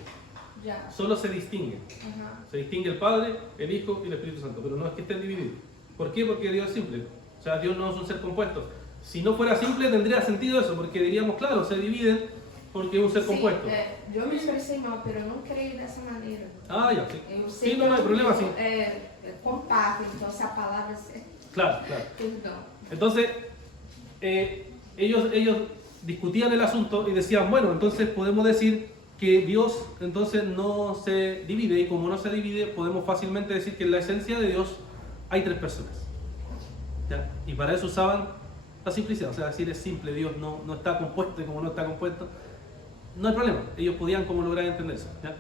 Já. solo se distinguen. Aham. Se distingue el Padre, el Hijo y el Espíritu Santo, pero no es que estén divididos. ¿Por qué? Porque Dios es simple. O sea, Dios no es un ser compuesto. Si no fuera simple tendría sentido eso, porque diríamos, claro, se dividen porque es un ser compuesto. Eu me expressei mal, pero eu não creio dessa maneira. Ah, ya, sí. Eu sei Sí, que no hay problema, sí. Compartem, então se a palavra é Claro, claro. perdão. Entonces, ellos discutían el asunto y decían, bueno, entonces podemos decir que Dios entonces no se divide, y como no se divide, podemos fácilmente decir que en la esencia de Dios hay tres personas. ¿Ya? Y para eso usaban la simplicidad, o sea, decir es simple, Dios no está compuesto, y como no está compuesto, no hay problema, ellos podían como lograr entender eso. ¿Ya?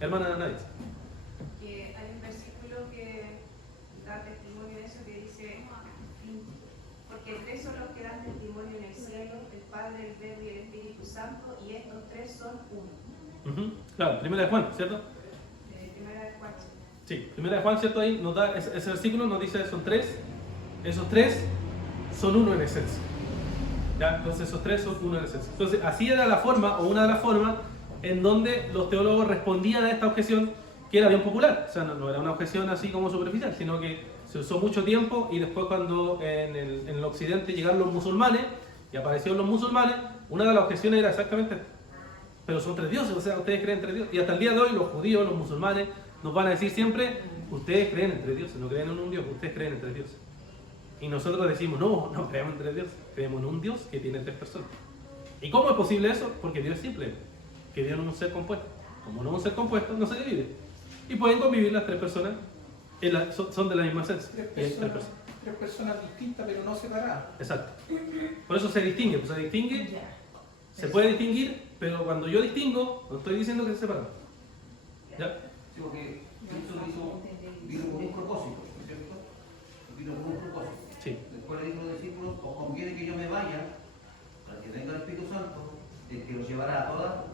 Hermana Nadie. Que hay un versículo que da testimonio de eso que dice, porque tres son los que dan testimonio en el cielo, el Padre, el Verbo y el Espíritu Santo, y estos tres son uno. Claro, primera de Juan, ¿cierto? Primera de Juan. Sí, primera de Juan, ¿cierto? Ahí nos da, ese versículo nos dice son tres, esos tres son uno en esencia. ¿Ya? Entonces esos tres son uno en esencia. Entonces así era la forma, o una de las formas, en donde los teólogos respondían a esta objeción que era bien popular. O sea, no era una objeción así como superficial, sino que se usó mucho tiempo, y después cuando en el occidente llegaron los musulmanes y aparecieron los musulmanes, una de las objeciones era exactamente esta. Pero son tres dioses, o sea, ustedes creen en tres dioses. Y hasta el día de hoy los judíos, los musulmanes, nos van a decir siempre, ustedes creen en tres dioses, no creen en un dios, ustedes creen en tres dioses. Y nosotros decimos, no creemos en tres dioses, creemos en un Dios que tiene tres personas. ¿Y cómo es posible eso? Porque Dios es simple, que Dios no es un ser compuesto. Como no es un ser compuesto, no se divide. Y pueden convivir las tres personas, son de la misma esencia. Tres personas distintas pero no separadas. Exacto. Por eso se distingue, se puede distinguir, pero cuando yo distingo, no estoy diciendo que se separan. ¿Ya? Sí, porque Cristo vino con un propósito, ¿no es cierto? Vino con un propósito. Sí. Después le dijo a los discípulos, os conviene que yo me vaya, para que venga el Espíritu Santo, el que los llevará a toda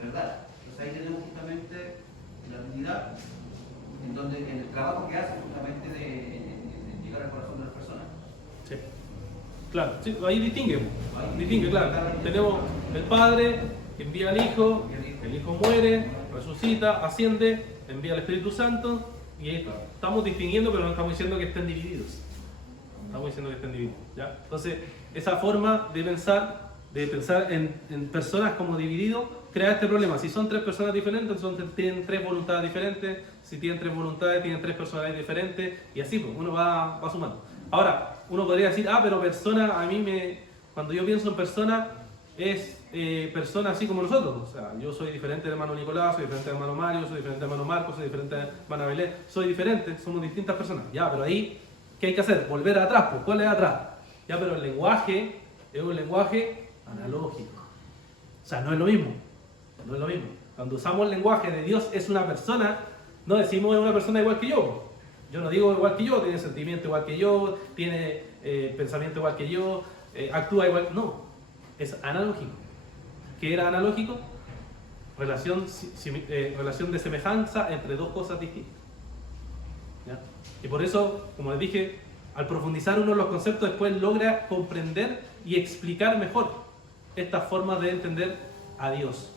verdad. Entonces ahí tenemos justamente la Trinidad, en donde el trabajo que hace justamente de llegar al corazón de las personas. Sí. Claro, sí, ahí distingue, claro. Tenemos el Padre, que envía al Hijo, el Hijo muere, resucita, asciende, envía al Espíritu Santo, y ahí está. Estamos distinguiendo, pero no estamos diciendo que estén divididos. Estamos diciendo que estén divididos. ¿Ya? Entonces, esa forma de pensar en personas como divididos, crea este problema. Si son tres personas diferentes, tienen tres voluntades diferentes. Si tienen tres voluntades, tienen tres personalidades diferentes. Y así, pues, uno va sumando. Ahora, uno podría decir, pero persona, cuando yo pienso en persona, es persona así como nosotros. O sea, yo soy diferente del hermano Nicolás, soy diferente del hermano Mario, soy diferente del hermano Marcos, soy diferente del hermano Belén. Soy diferente, somos distintas personas. Ya, pero ahí, ¿qué hay que hacer? Volver atrás, pues, ¿cuál es atrás? Ya, pero el lenguaje es un lenguaje analógico. O sea, no es lo mismo. No es lo mismo. Cuando usamos el lenguaje de Dios es una persona, no decimos es una persona igual que yo. Yo no digo igual que yo, tiene sentimiento igual que yo, tiene pensamiento igual que yo, actúa igual. No, es analógico. ¿Qué era analógico? Relación de semejanza entre dos cosas distintas. ¿Ya? Y por eso, como les dije, al profundizar uno en los conceptos, después logra comprender y explicar mejor estas formas de entender a Dios.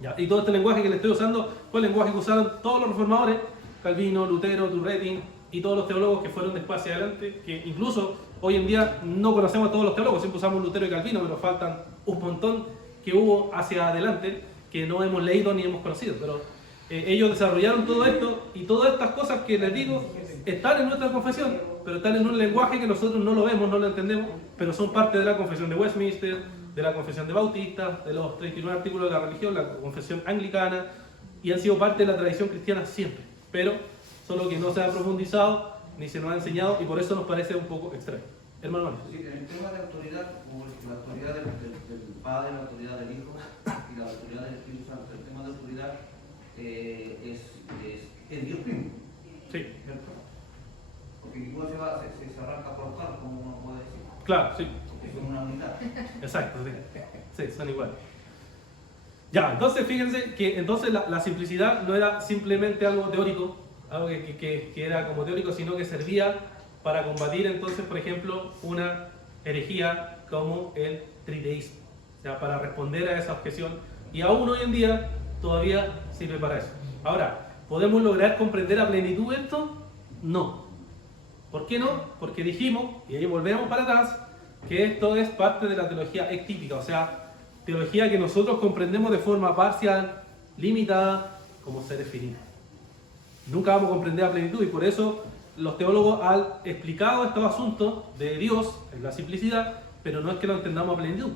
¿Ya? Y todo este lenguaje que le estoy usando fue el lenguaje que usaron todos los reformadores, Calvino, Lutero, Turretin y todos los teólogos que fueron después hacia adelante, que incluso hoy en día no conocemos a todos los teólogos, siempre usamos Lutero y Calvino, pero faltan un montón que hubo hacia adelante que no hemos leído ni hemos conocido. Pero ellos desarrollaron todo esto, y todas estas cosas que les digo están en nuestra confesión, pero están en un lenguaje que nosotros no lo vemos, no lo entendemos, pero son parte de la confesión de Westminster, de la confesión de Bautista, de los 39 artículos de la religión, la confesión anglicana, y han sido parte de la tradición cristiana siempre, pero solo que no se ha profundizado ni se nos ha enseñado, y por eso nos parece un poco extraño. Hermano Manuel. Sí, en el tema de autoridad, como la autoridad del Padre, la autoridad del Hijo y la autoridad del Espíritu Santo, el tema de autoridad es Dios mismo. Sí. ¿Cierto? Porque ninguno se arranca por par, como uno puede decir. Claro, sí. Porque son una unidad. Exacto, sí, son iguales. Ya, entonces fíjense que entonces la simplicidad no era simplemente algo teórico, algo que era como teórico, sino que servía para combatir entonces, por ejemplo, una herejía como el triteísmo, o sea, para responder a esa objeción, y aún hoy en día todavía sirve para eso. Ahora, ¿podemos lograr comprender a plenitud esto? No. ¿Por qué no? Porque dijimos, y ahí volvemos para atrás, que esto es parte de la teología ectípica, o sea, teología que nosotros comprendemos de forma parcial, limitada, como seres finitos. Nunca vamos a comprender a plenitud, y por eso los teólogos han explicado estos asuntos de Dios en la simplicidad, pero no es que lo entendamos a plenitud.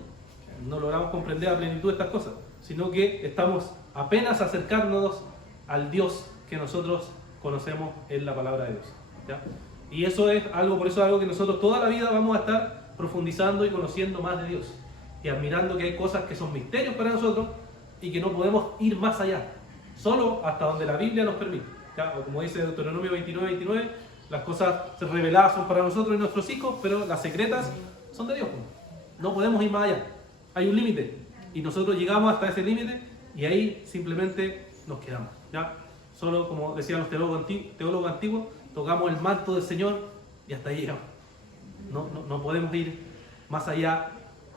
No logramos comprender a plenitud estas cosas, sino que estamos apenas acercándonos al Dios que nosotros conocemos en la palabra de Dios. ¿Ya? Y eso es algo, por eso es algo que nosotros toda la vida vamos a estar profundizando y conociendo más de Dios. Y admirando que hay cosas que son misterios para nosotros y que no podemos ir más allá. Solo hasta donde la Biblia nos permite. ¿Ya? O como dice Deuteronomio 29:29, las cosas reveladas son para nosotros y nuestros hijos, pero las secretas son de Dios. No podemos ir más allá. Hay un límite. Y nosotros llegamos hasta ese límite y ahí simplemente nos quedamos. ¿Ya? Solo, como decían los teólogos antiguos, tocamos el manto del Señor y hasta ahí llegamos. No podemos ir más allá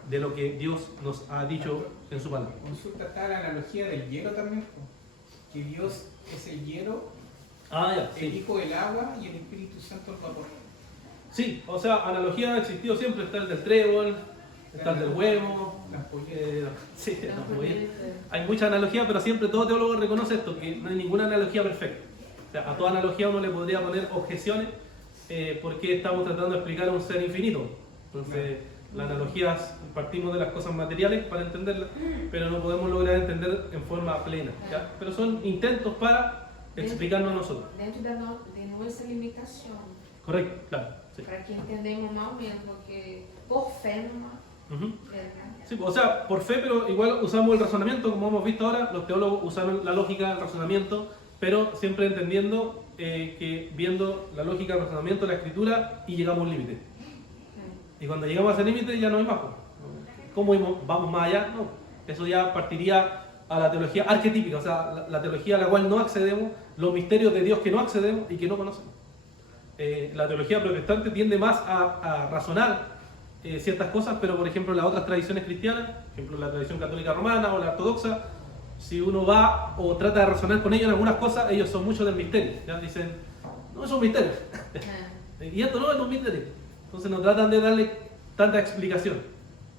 de lo que Dios nos ha dicho en su palabra. Consulta está la analogía del hielo también, que Dios es el hielo, Ya, el sí. Hijo del agua y el Espíritu Santo el vapor. Sí, o sea, analogía ha existido siempre. Está el del trébol, está el del huevo. Las polleras. Sí, las polleras. Hay mucha analogía, pero siempre todo teólogo reconoce esto, que no hay ninguna analogía perfecta. O sea, a toda analogía uno le podría poner objeciones porque estamos tratando de explicar un ser infinito. Entonces, la analogía partimos de las cosas materiales para entenderla, pero no podemos lograr entender en forma plena. ¿Ya? Pero son intentos para explicarnos nosotros. Dentro de nuestra limitación. Correcto, claro. Sí. Para que entendemos más o menos, porque por fe no. Ujú. Sí, o sea, por fe, pero igual usamos el razonamiento, como hemos visto ahora, los teólogos usaron la lógica, el razonamiento, pero siempre entendiendo que viendo la lógica, el razonamiento, la escritura, y llegamos a un límite. Y cuando llegamos a ese límite ya no hay más. ¿Cómo vamos más allá? No, eso ya partiría a la teología arquetípica, o sea, la teología a la cual no accedemos, los misterios de Dios que no accedemos y que no conocemos. La teología protestante tiende más a razonar ciertas cosas, pero por ejemplo las otras tradiciones cristianas, por ejemplo la tradición católica romana o la ortodoxa, si uno va o trata de razonar con ellos en algunas cosas, ellos son muchos del misterio. ¿Ya? Dicen, no, es un misterio. Y esto no es un misterio. Entonces no tratan de darle tanta explicación.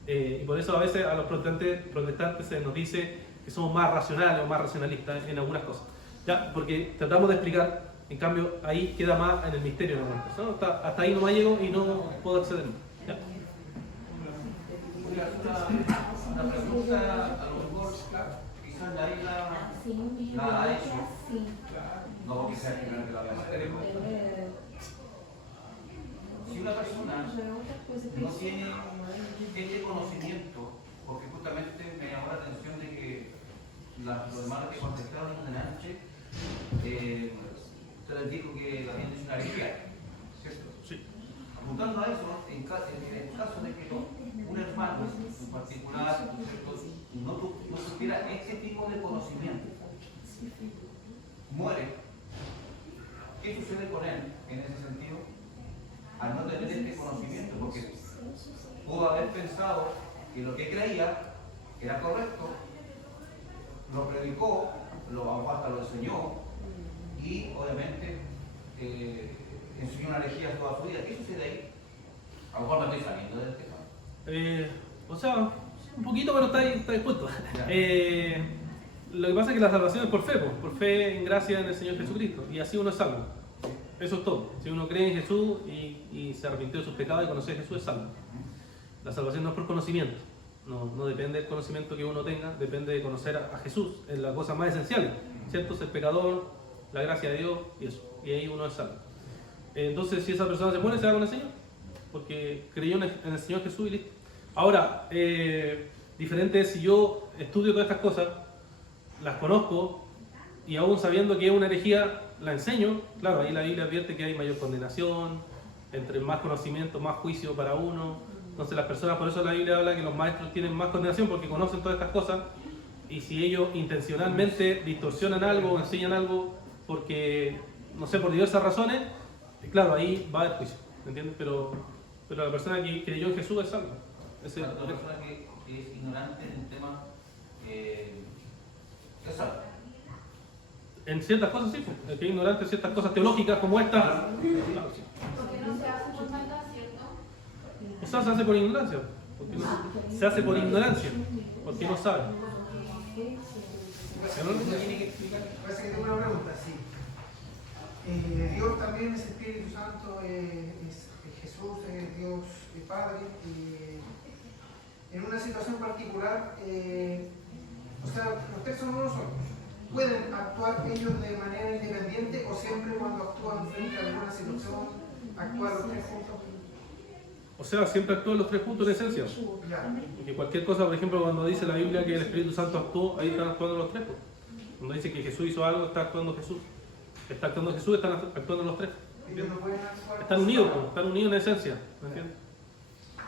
Y por eso a veces a los protestantes se nos dice que somos más racionales o más racionalistas en algunas cosas. ¿Ya? Porque tratamos de explicar, en cambio ahí queda más en el misterio en algunas cosas, ¿no? Hasta ahí no me llego y no puedo acceder. ¿Ya? Una pregunta, a lo mejor, quizás de ahí la ha hecho. No, quizás que no la veamos. Si una persona no tiene este conocimiento, porque justamente me llamó la atención de que los hermanos que contestaron delante, usted les dijo que la gente es una herejía, ¿cierto? Sí. Apuntando a eso, en caso de que un hermano en particular, ¿cierto?, no supiera este tipo de conocimiento, muere, ¿qué sucede con él en ese sentido? Al no tener este conocimiento, porque pudo haber pensado que lo que creía era correcto, lo predicó, hasta lo enseñó y obviamente enseñó una herejía toda su vida. ¿Qué sucede ahí? A lo mejor me estoy saliendo del tema. O sea, un poquito, pero está dispuesto. Lo que pasa es que la salvación es por fe en gracia en el Señor Jesucristo, y así uno es salvo. Eso es todo. Si uno cree en Jesús y se arrepintió de sus pecados y conoce a Jesús, es salvo. La salvación no es por conocimiento. No depende del conocimiento que uno tenga, depende de conocer a Jesús, es la cosa más esencial, ¿cierto? Ser pecador, la gracia de Dios y eso. Y ahí uno es salvo. Entonces, si esa persona se muere, se va con el Señor, porque creyó en el Señor Jesús y listo. Ahora, diferente es si yo estudio todas estas cosas, las conozco y aún sabiendo que es una herejía, la enseño. Claro, ahí la Biblia advierte que hay mayor condenación, entre más conocimiento, más juicio para uno. Entonces las personas, por eso la Biblia habla que los maestros tienen más condenación porque conocen todas estas cosas, y si ellos intencionalmente distorsionan algo o enseñan algo porque, no sé, por diversas razones, claro, ahí va el juicio, ¿me entiendes? Pero la persona que creyó en Jesús es salva. La persona que es ignorante en un tema es salva. En ciertas cosas sí, el que es ignorante en ciertas cosas teológicas como esta. Claro, sí. Porque no se hace por maldad, ¿cierto? O sea, se hace por ignorancia. Se hace por ignorancia, porque no sabe. Tiene que explicar. Parece que tengo una pregunta, sí. Dios también es Espíritu Santo, es Jesús, es Dios el Padre. En una situación particular, O sea, los tres son uno solo. ¿Pueden actuar ellos de manera independiente o siempre cuando actúan frente a alguna situación actúan los tres juntos? O sea, siempre actúan los tres juntos en esencia. Ya. Porque cualquier cosa, por ejemplo, cuando dice la Biblia que el Espíritu Santo actuó, ahí están actuando los tres. Pues. Cuando dice que Jesús hizo algo, está actuando Jesús. Está actuando Jesús, están actuando los tres. Ellos no pueden actuar. Están unidos, pues, están unidos en esencia. ¿Me entiendes?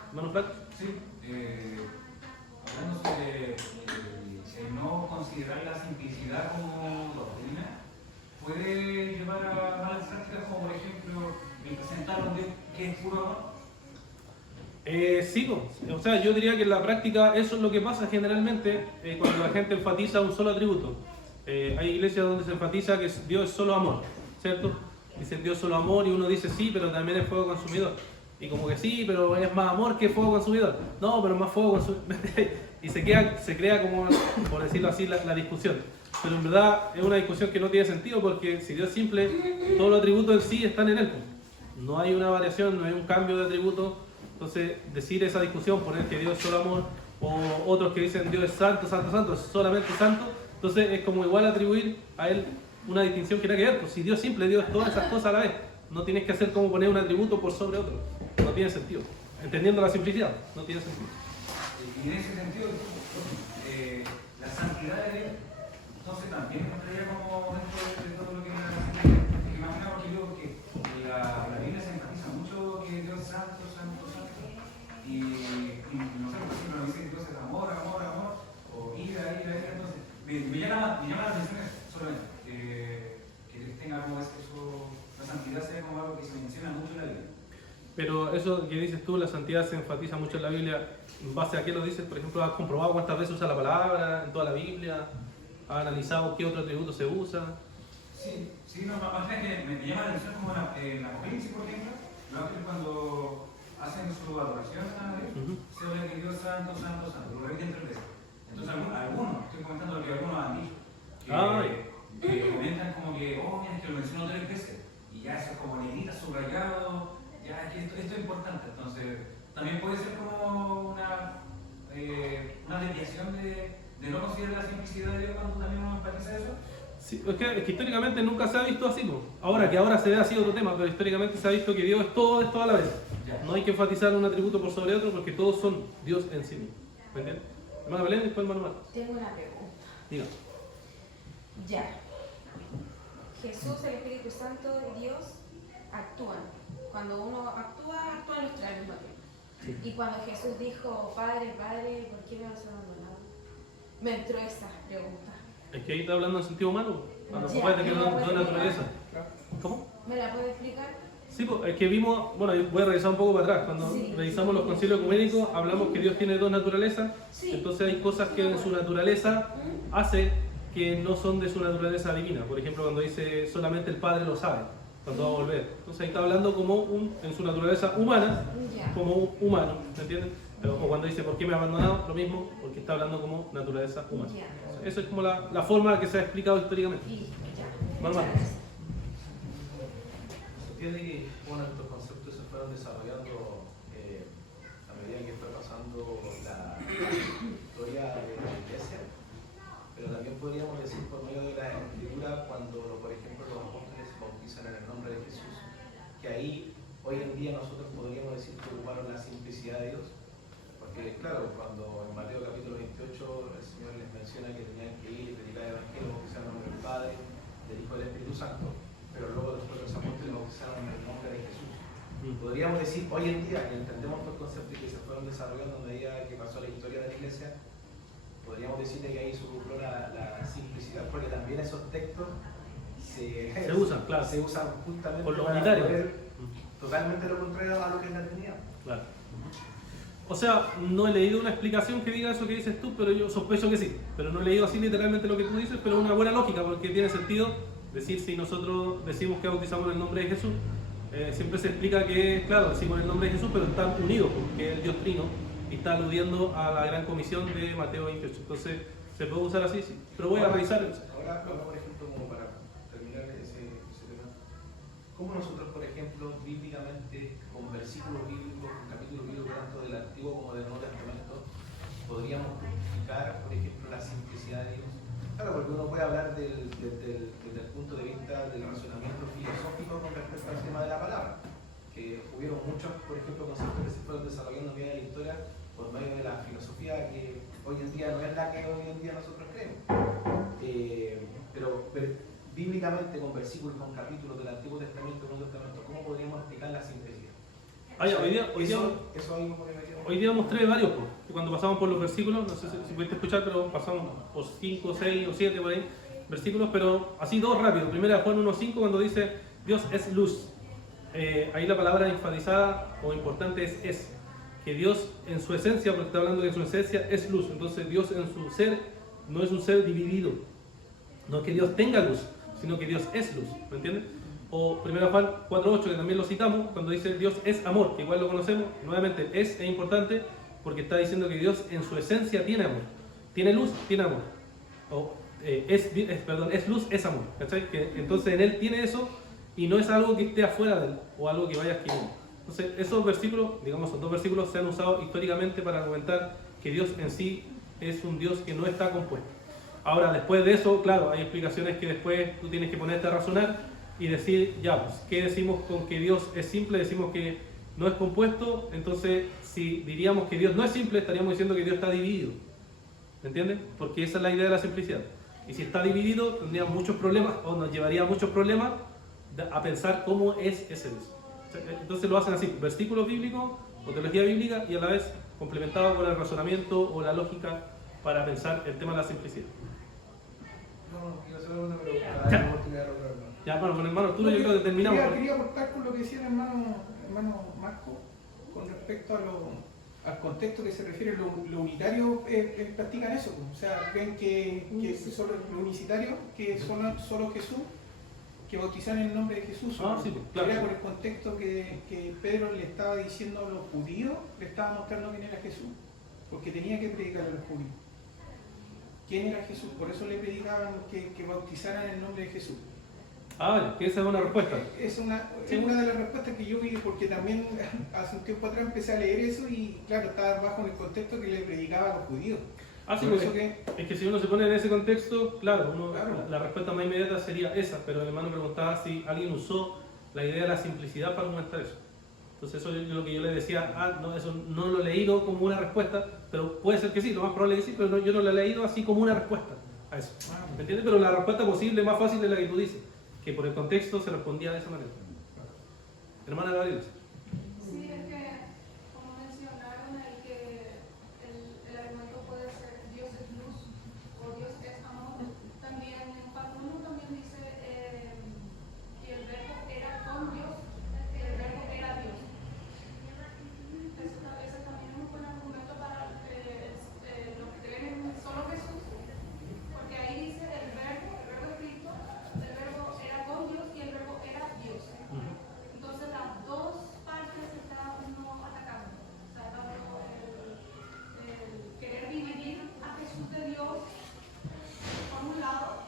¿Hermano Frank? Sí, hablando sobre el no considerar la simplicidad como doctrina, puede llevar a malas prácticas como, por ejemplo, el presentar a un Dios que es puro amor. Sí, pues. O sea, yo diría que en la práctica eso es lo que pasa generalmente cuando la gente enfatiza un solo atributo. Hay iglesias donde se enfatiza que Dios es solo amor, ¿cierto? Dicen Dios es solo amor y uno dice sí, pero también es fuego consumidor. Y como que sí, pero es más amor que fuego consumidor. No, pero más fuego consumidor. Y se crea como, por decirlo así, la discusión. Pero en verdad es una discusión que no tiene sentido porque si Dios es simple, todos los atributos en sí están en Él. No hay una variación, no hay un cambio de atributo. Entonces, decir esa discusión, poner que Dios es solo amor, o otros que dicen Dios es santo, santo, santo, es solamente santo, entonces es como igual atribuir a Él una distinción que nada que ver. Pues si Dios es simple, Dios es todas esas cosas a la vez. No tienes que hacer como poner un atributo por sobre otro. No tiene sentido. Entendiendo la simplicidad, no tiene sentido. Y en ese sentido, la santidad de Dios, entonces también entraría como dentro de todo lo que es la santidad. Porque imaginamos que la Biblia se enfatiza mucho que Dios es santo, santo, santo. Y no sé, por ejemplo, dice que Dios es amor, amor, amor, o ira, ira, ira. Entonces, me llama la atención solamente que tenga como eso, la santidad sea como algo que se menciona mucho en la Biblia. Pero eso que dices tú, la santidad se enfatiza mucho en la Biblia. ¿En base a qué lo dices? Por ejemplo, ¿has comprobado cuántas veces usa la palabra en toda la Biblia? ¿Has analizado qué otro atributo se usa? Sí, no, más que me llama la atención como en Apocalipsis, por ejemplo, los ángeles cuando hacen su adoración a Dios, se habla que Dios es santo, santo, santo, lo repiten 3 veces. Entonces algunos, estoy comentando lo que algunos han dicho, que comentan como que, oh, mira, es que lo menciono 3 veces, y ya eso es como negrita, subrayado, ya que esto es importante. Entonces, también puede ser como una desviación de no considerar la simplicidad de Dios cuando también uno enfatiza eso. Sí, es que históricamente nunca se ha visto así, ¿no? Ahora se ve así otro tema, pero históricamente se ha visto que Dios es todo a la vez. No hay que enfatizar un atributo por sobre otro porque todos son Dios en sí mismo. ¿Me entiendes? Hermano Belén, después hermano Marcos. Tengo una pregunta. Diga. Ya. Jesús, el Espíritu Santo y Dios actúan. Cuando uno actúa los tres al mismo tiempo. Sí. Y cuando Jesús dijo, Padre, Padre, ¿por qué me has abandonado? Me entró esa pregunta. Es que ahí está hablando en sentido humano. Cuando se Ya, puede que ¿me no la puede es naturaleza. explicar? ¿Cómo? ¿Me la puede explicar? Sí, pues, es que vimos, bueno, yo voy a revisar un poco para atrás. Cuando Sí. revisamos los concilios ecuménicos, hablamos que Dios tiene 2 naturalezas. Sí. Entonces hay cosas que en su naturaleza hace que no son de su naturaleza divina. Por ejemplo, cuando dice solamente el Padre lo sabe, cuando va a volver. Entonces ahí está hablando como en su naturaleza humana, Ya. como un humano, ¿me entiendes? O cuando dice ¿por qué me ha abandonado? Lo mismo, porque está hablando como naturaleza humana. Ya. Eso es como la forma que se ha explicado históricamente. Y ya. Vamos. Muchas gracias. Se entiende que bueno, estos conceptos se fueron desarrollando a medida que fue pasando la historia de la iglesia, pero también podríamos decir por medio de la escritura cuando, por ejemplo, los apóstoles se bautizan en el nombre de Jesús, que ahí hoy en día nosotros podríamos decir que ocuparon la simplicidad de Dios, porque claro, cuando en Mateo capítulo 28 el Señor les menciona que tenían que ir y predicar el Evangelio, bautizar en el nombre del Padre, del Hijo y del Espíritu Santo, pero luego después los apóstoles bautizaron en el nombre de Jesús. Podríamos decir hoy en día que entendemos estos conceptos que se fueron desarrollando a medida que pasó la historia de la iglesia, podríamos decir que ahí se ocupó la simplicidad, porque también esos textos se usan, claro. se usan justamente Por lo para unitario. poder totalmente lo contrario a lo que es la Trinidad. Claro. O sea, no he leído una explicación que diga eso que dices tú, pero yo sospecho que sí. Pero no he leído así literalmente lo que tú dices, pero es una buena lógica porque tiene sentido decir si nosotros decimos que bautizamos en el nombre de Jesús. Siempre se explica que, claro, decimos en el nombre de Jesús, pero están unidos porque es el Dios Trino y está aludiendo a la gran comisión de Mateo 28. Entonces, ¿se puede usar así? Sí. Pero voy a revisar. Ahora, por ejemplo, como para terminar ese tema, ¿cómo nosotros, por ejemplo, bíblicamente, con versículos bíblicos, con capítulos bíblicos tanto del Antiguo como del Nuevo Testamento, podríamos justificar, por ejemplo, la simplicidad simplicidad de Dios. Claro, porque uno puede hablar desde el punto de vista del razonamiento filosófico con respecto al tema de la palabra, que hubieron muchos, por ejemplo, conceptos que se fueron desarrollando a medida de la historia por medio de la filosofía, que hoy en día no es la que hoy en día nosotros creemos. Pero bíblicamente, con versículos, con capítulos del Antiguo Testamento y Nuevo Testamento, ¿cómo podríamos explicar la simplicidad? Hoy día mostré varios, pues, que cuando pasamos por los versículos, no sé si pudiste escuchar, pero pasamos por 5, 6 o 7 por ahí, versículos, pero así dos rápido. Primera de Juan 1:5, cuando dice Dios es luz. Ahí la palabra enfatizada o importante es que Dios en su esencia, porque está hablando de su esencia, es luz. Entonces Dios en su ser no es un ser dividido. No es que Dios tenga luz, sino que Dios es luz. ¿Me entiendes? O 1 Juan 4:8, que también lo citamos, cuando dice Dios es amor, que igual lo conocemos. Nuevamente, es importante porque está diciendo que Dios en su esencia tiene amor. Tiene luz, tiene amor. O es luz, es amor. ¿Cachai? Que entonces en Él tiene eso y no es algo que esté afuera de Él o algo que vaya adquiriendo. Entonces esos versículos, digamos, esos dos versículos se han usado históricamente para argumentar que Dios en sí es un Dios que no está compuesto. Ahora, después de eso, claro, hay explicaciones que después tú tienes que ponerte a razonar y decir, ya, pues, ¿qué decimos con que Dios es simple? Decimos que no es compuesto, entonces si diríamos que Dios no es simple, estaríamos diciendo que Dios está dividido. ¿Me entienden? Porque esa es la idea de la simplicidad. Y si está dividido, tendría muchos problemas, o nos llevaría a muchos problemas a pensar cómo es ese Dios. Entonces lo hacen así, versículos bíblicos o teología bíblica y a la vez complementado con el razonamiento o la lógica para pensar el tema de la simplicidad. No, quiero hacer una pregunta. Ya, bueno, con el hermano Arturo yo creo que terminamos. Quería aportar con lo que decía el hermano Marco con respecto al contexto que se refiere. Los unitarios practican eso, o sea, creen que solo los unicitarios, que son solo Jesús, que bautizan en el nombre de Jesús. Sí, claro. Era por el contexto que Pedro le estaba diciendo a los judíos, le estaba mostrando quién era Jesús, porque tenía que predicar a los judíos quién era Jesús, por eso le predicaban que bautizaran en el nombre de Jesús. Vale, que esa es una respuesta. Es una de las respuestas que yo vi, porque también hace un tiempo atrás empecé a leer eso y claro, estaba bajo en el contexto que le predicaba a los judíos. Sí, es que si uno se pone en ese contexto, claro, la respuesta más inmediata sería esa, pero el hermano preguntaba si alguien usó la idea de la simplicidad para argumentar eso. Entonces eso es lo que yo le decía, no, eso no lo he leído como una respuesta, pero puede ser que sí, lo más probable es que sí, pero yo no lo he leído así como una respuesta a eso. ¿Me entiendes? Pero la respuesta posible, más fácil, es la que tú dices, que por el contexto se respondía de esa manera. Hermana Gabriela. Sí, es que, como mencionaron, el argumento puede ser Dios es luz o Dios es amor. También en Juan 1 también dice que el verbo era con Dios, el verbo era Dios. Ese también es un buen argumento para los que creen en solo Jesús, porque ahí dice el verbo es Cristo, el verbo era con Dios y el verbo era Dios. Entonces las dos partes están uno atacando. O sea, tanto el querer dividir a Jesús de Dios, por un lado,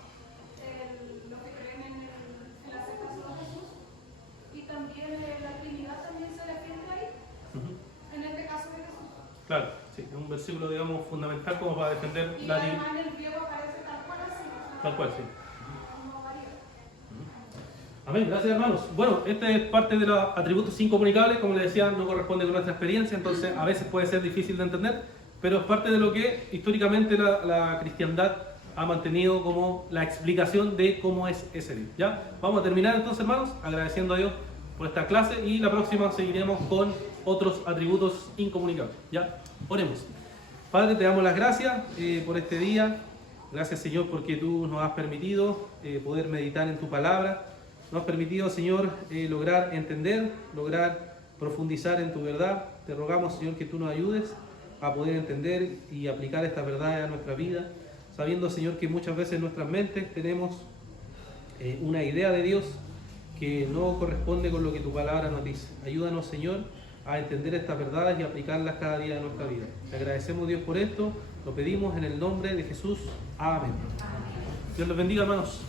los que creen en la aceptación de Jesús, y también la Trinidad también se defiende ahí, en este caso de Jesús. Claro, sí, es un versículo, digamos, fundamental como para defender Y la además en el griego aparece tal cual así. Tal cual, sí. No varía. Amén, gracias hermanos. Bueno, esta es parte de los atributos incomunicables, como les decía, no corresponde con nuestra experiencia, entonces a veces puede ser difícil de entender, pero es parte de lo que históricamente la cristiandad ha mantenido como la explicación de cómo es ese Dios. ¿Ya? Vamos a terminar entonces hermanos, agradeciendo a Dios por esta clase y la próxima seguiremos con otros atributos incomunicables. ¿Ya? Oremos. Padre, te damos las gracias por este día. Gracias Señor porque tú nos has permitido poder meditar en tu palabra. Nos has permitido, Señor, lograr entender, lograr profundizar en tu verdad. Te rogamos, Señor, que tú nos ayudes a poder entender y aplicar esta verdad a nuestra vida, sabiendo, Señor, que muchas veces en nuestras mentes tenemos una idea de Dios que no corresponde con lo que tu palabra nos dice. Ayúdanos, Señor, a entender estas verdades y aplicarlas cada día de nuestra vida. Te agradecemos, Dios, por esto. Lo pedimos en el nombre de Jesús. Amén. Dios los bendiga, hermanos.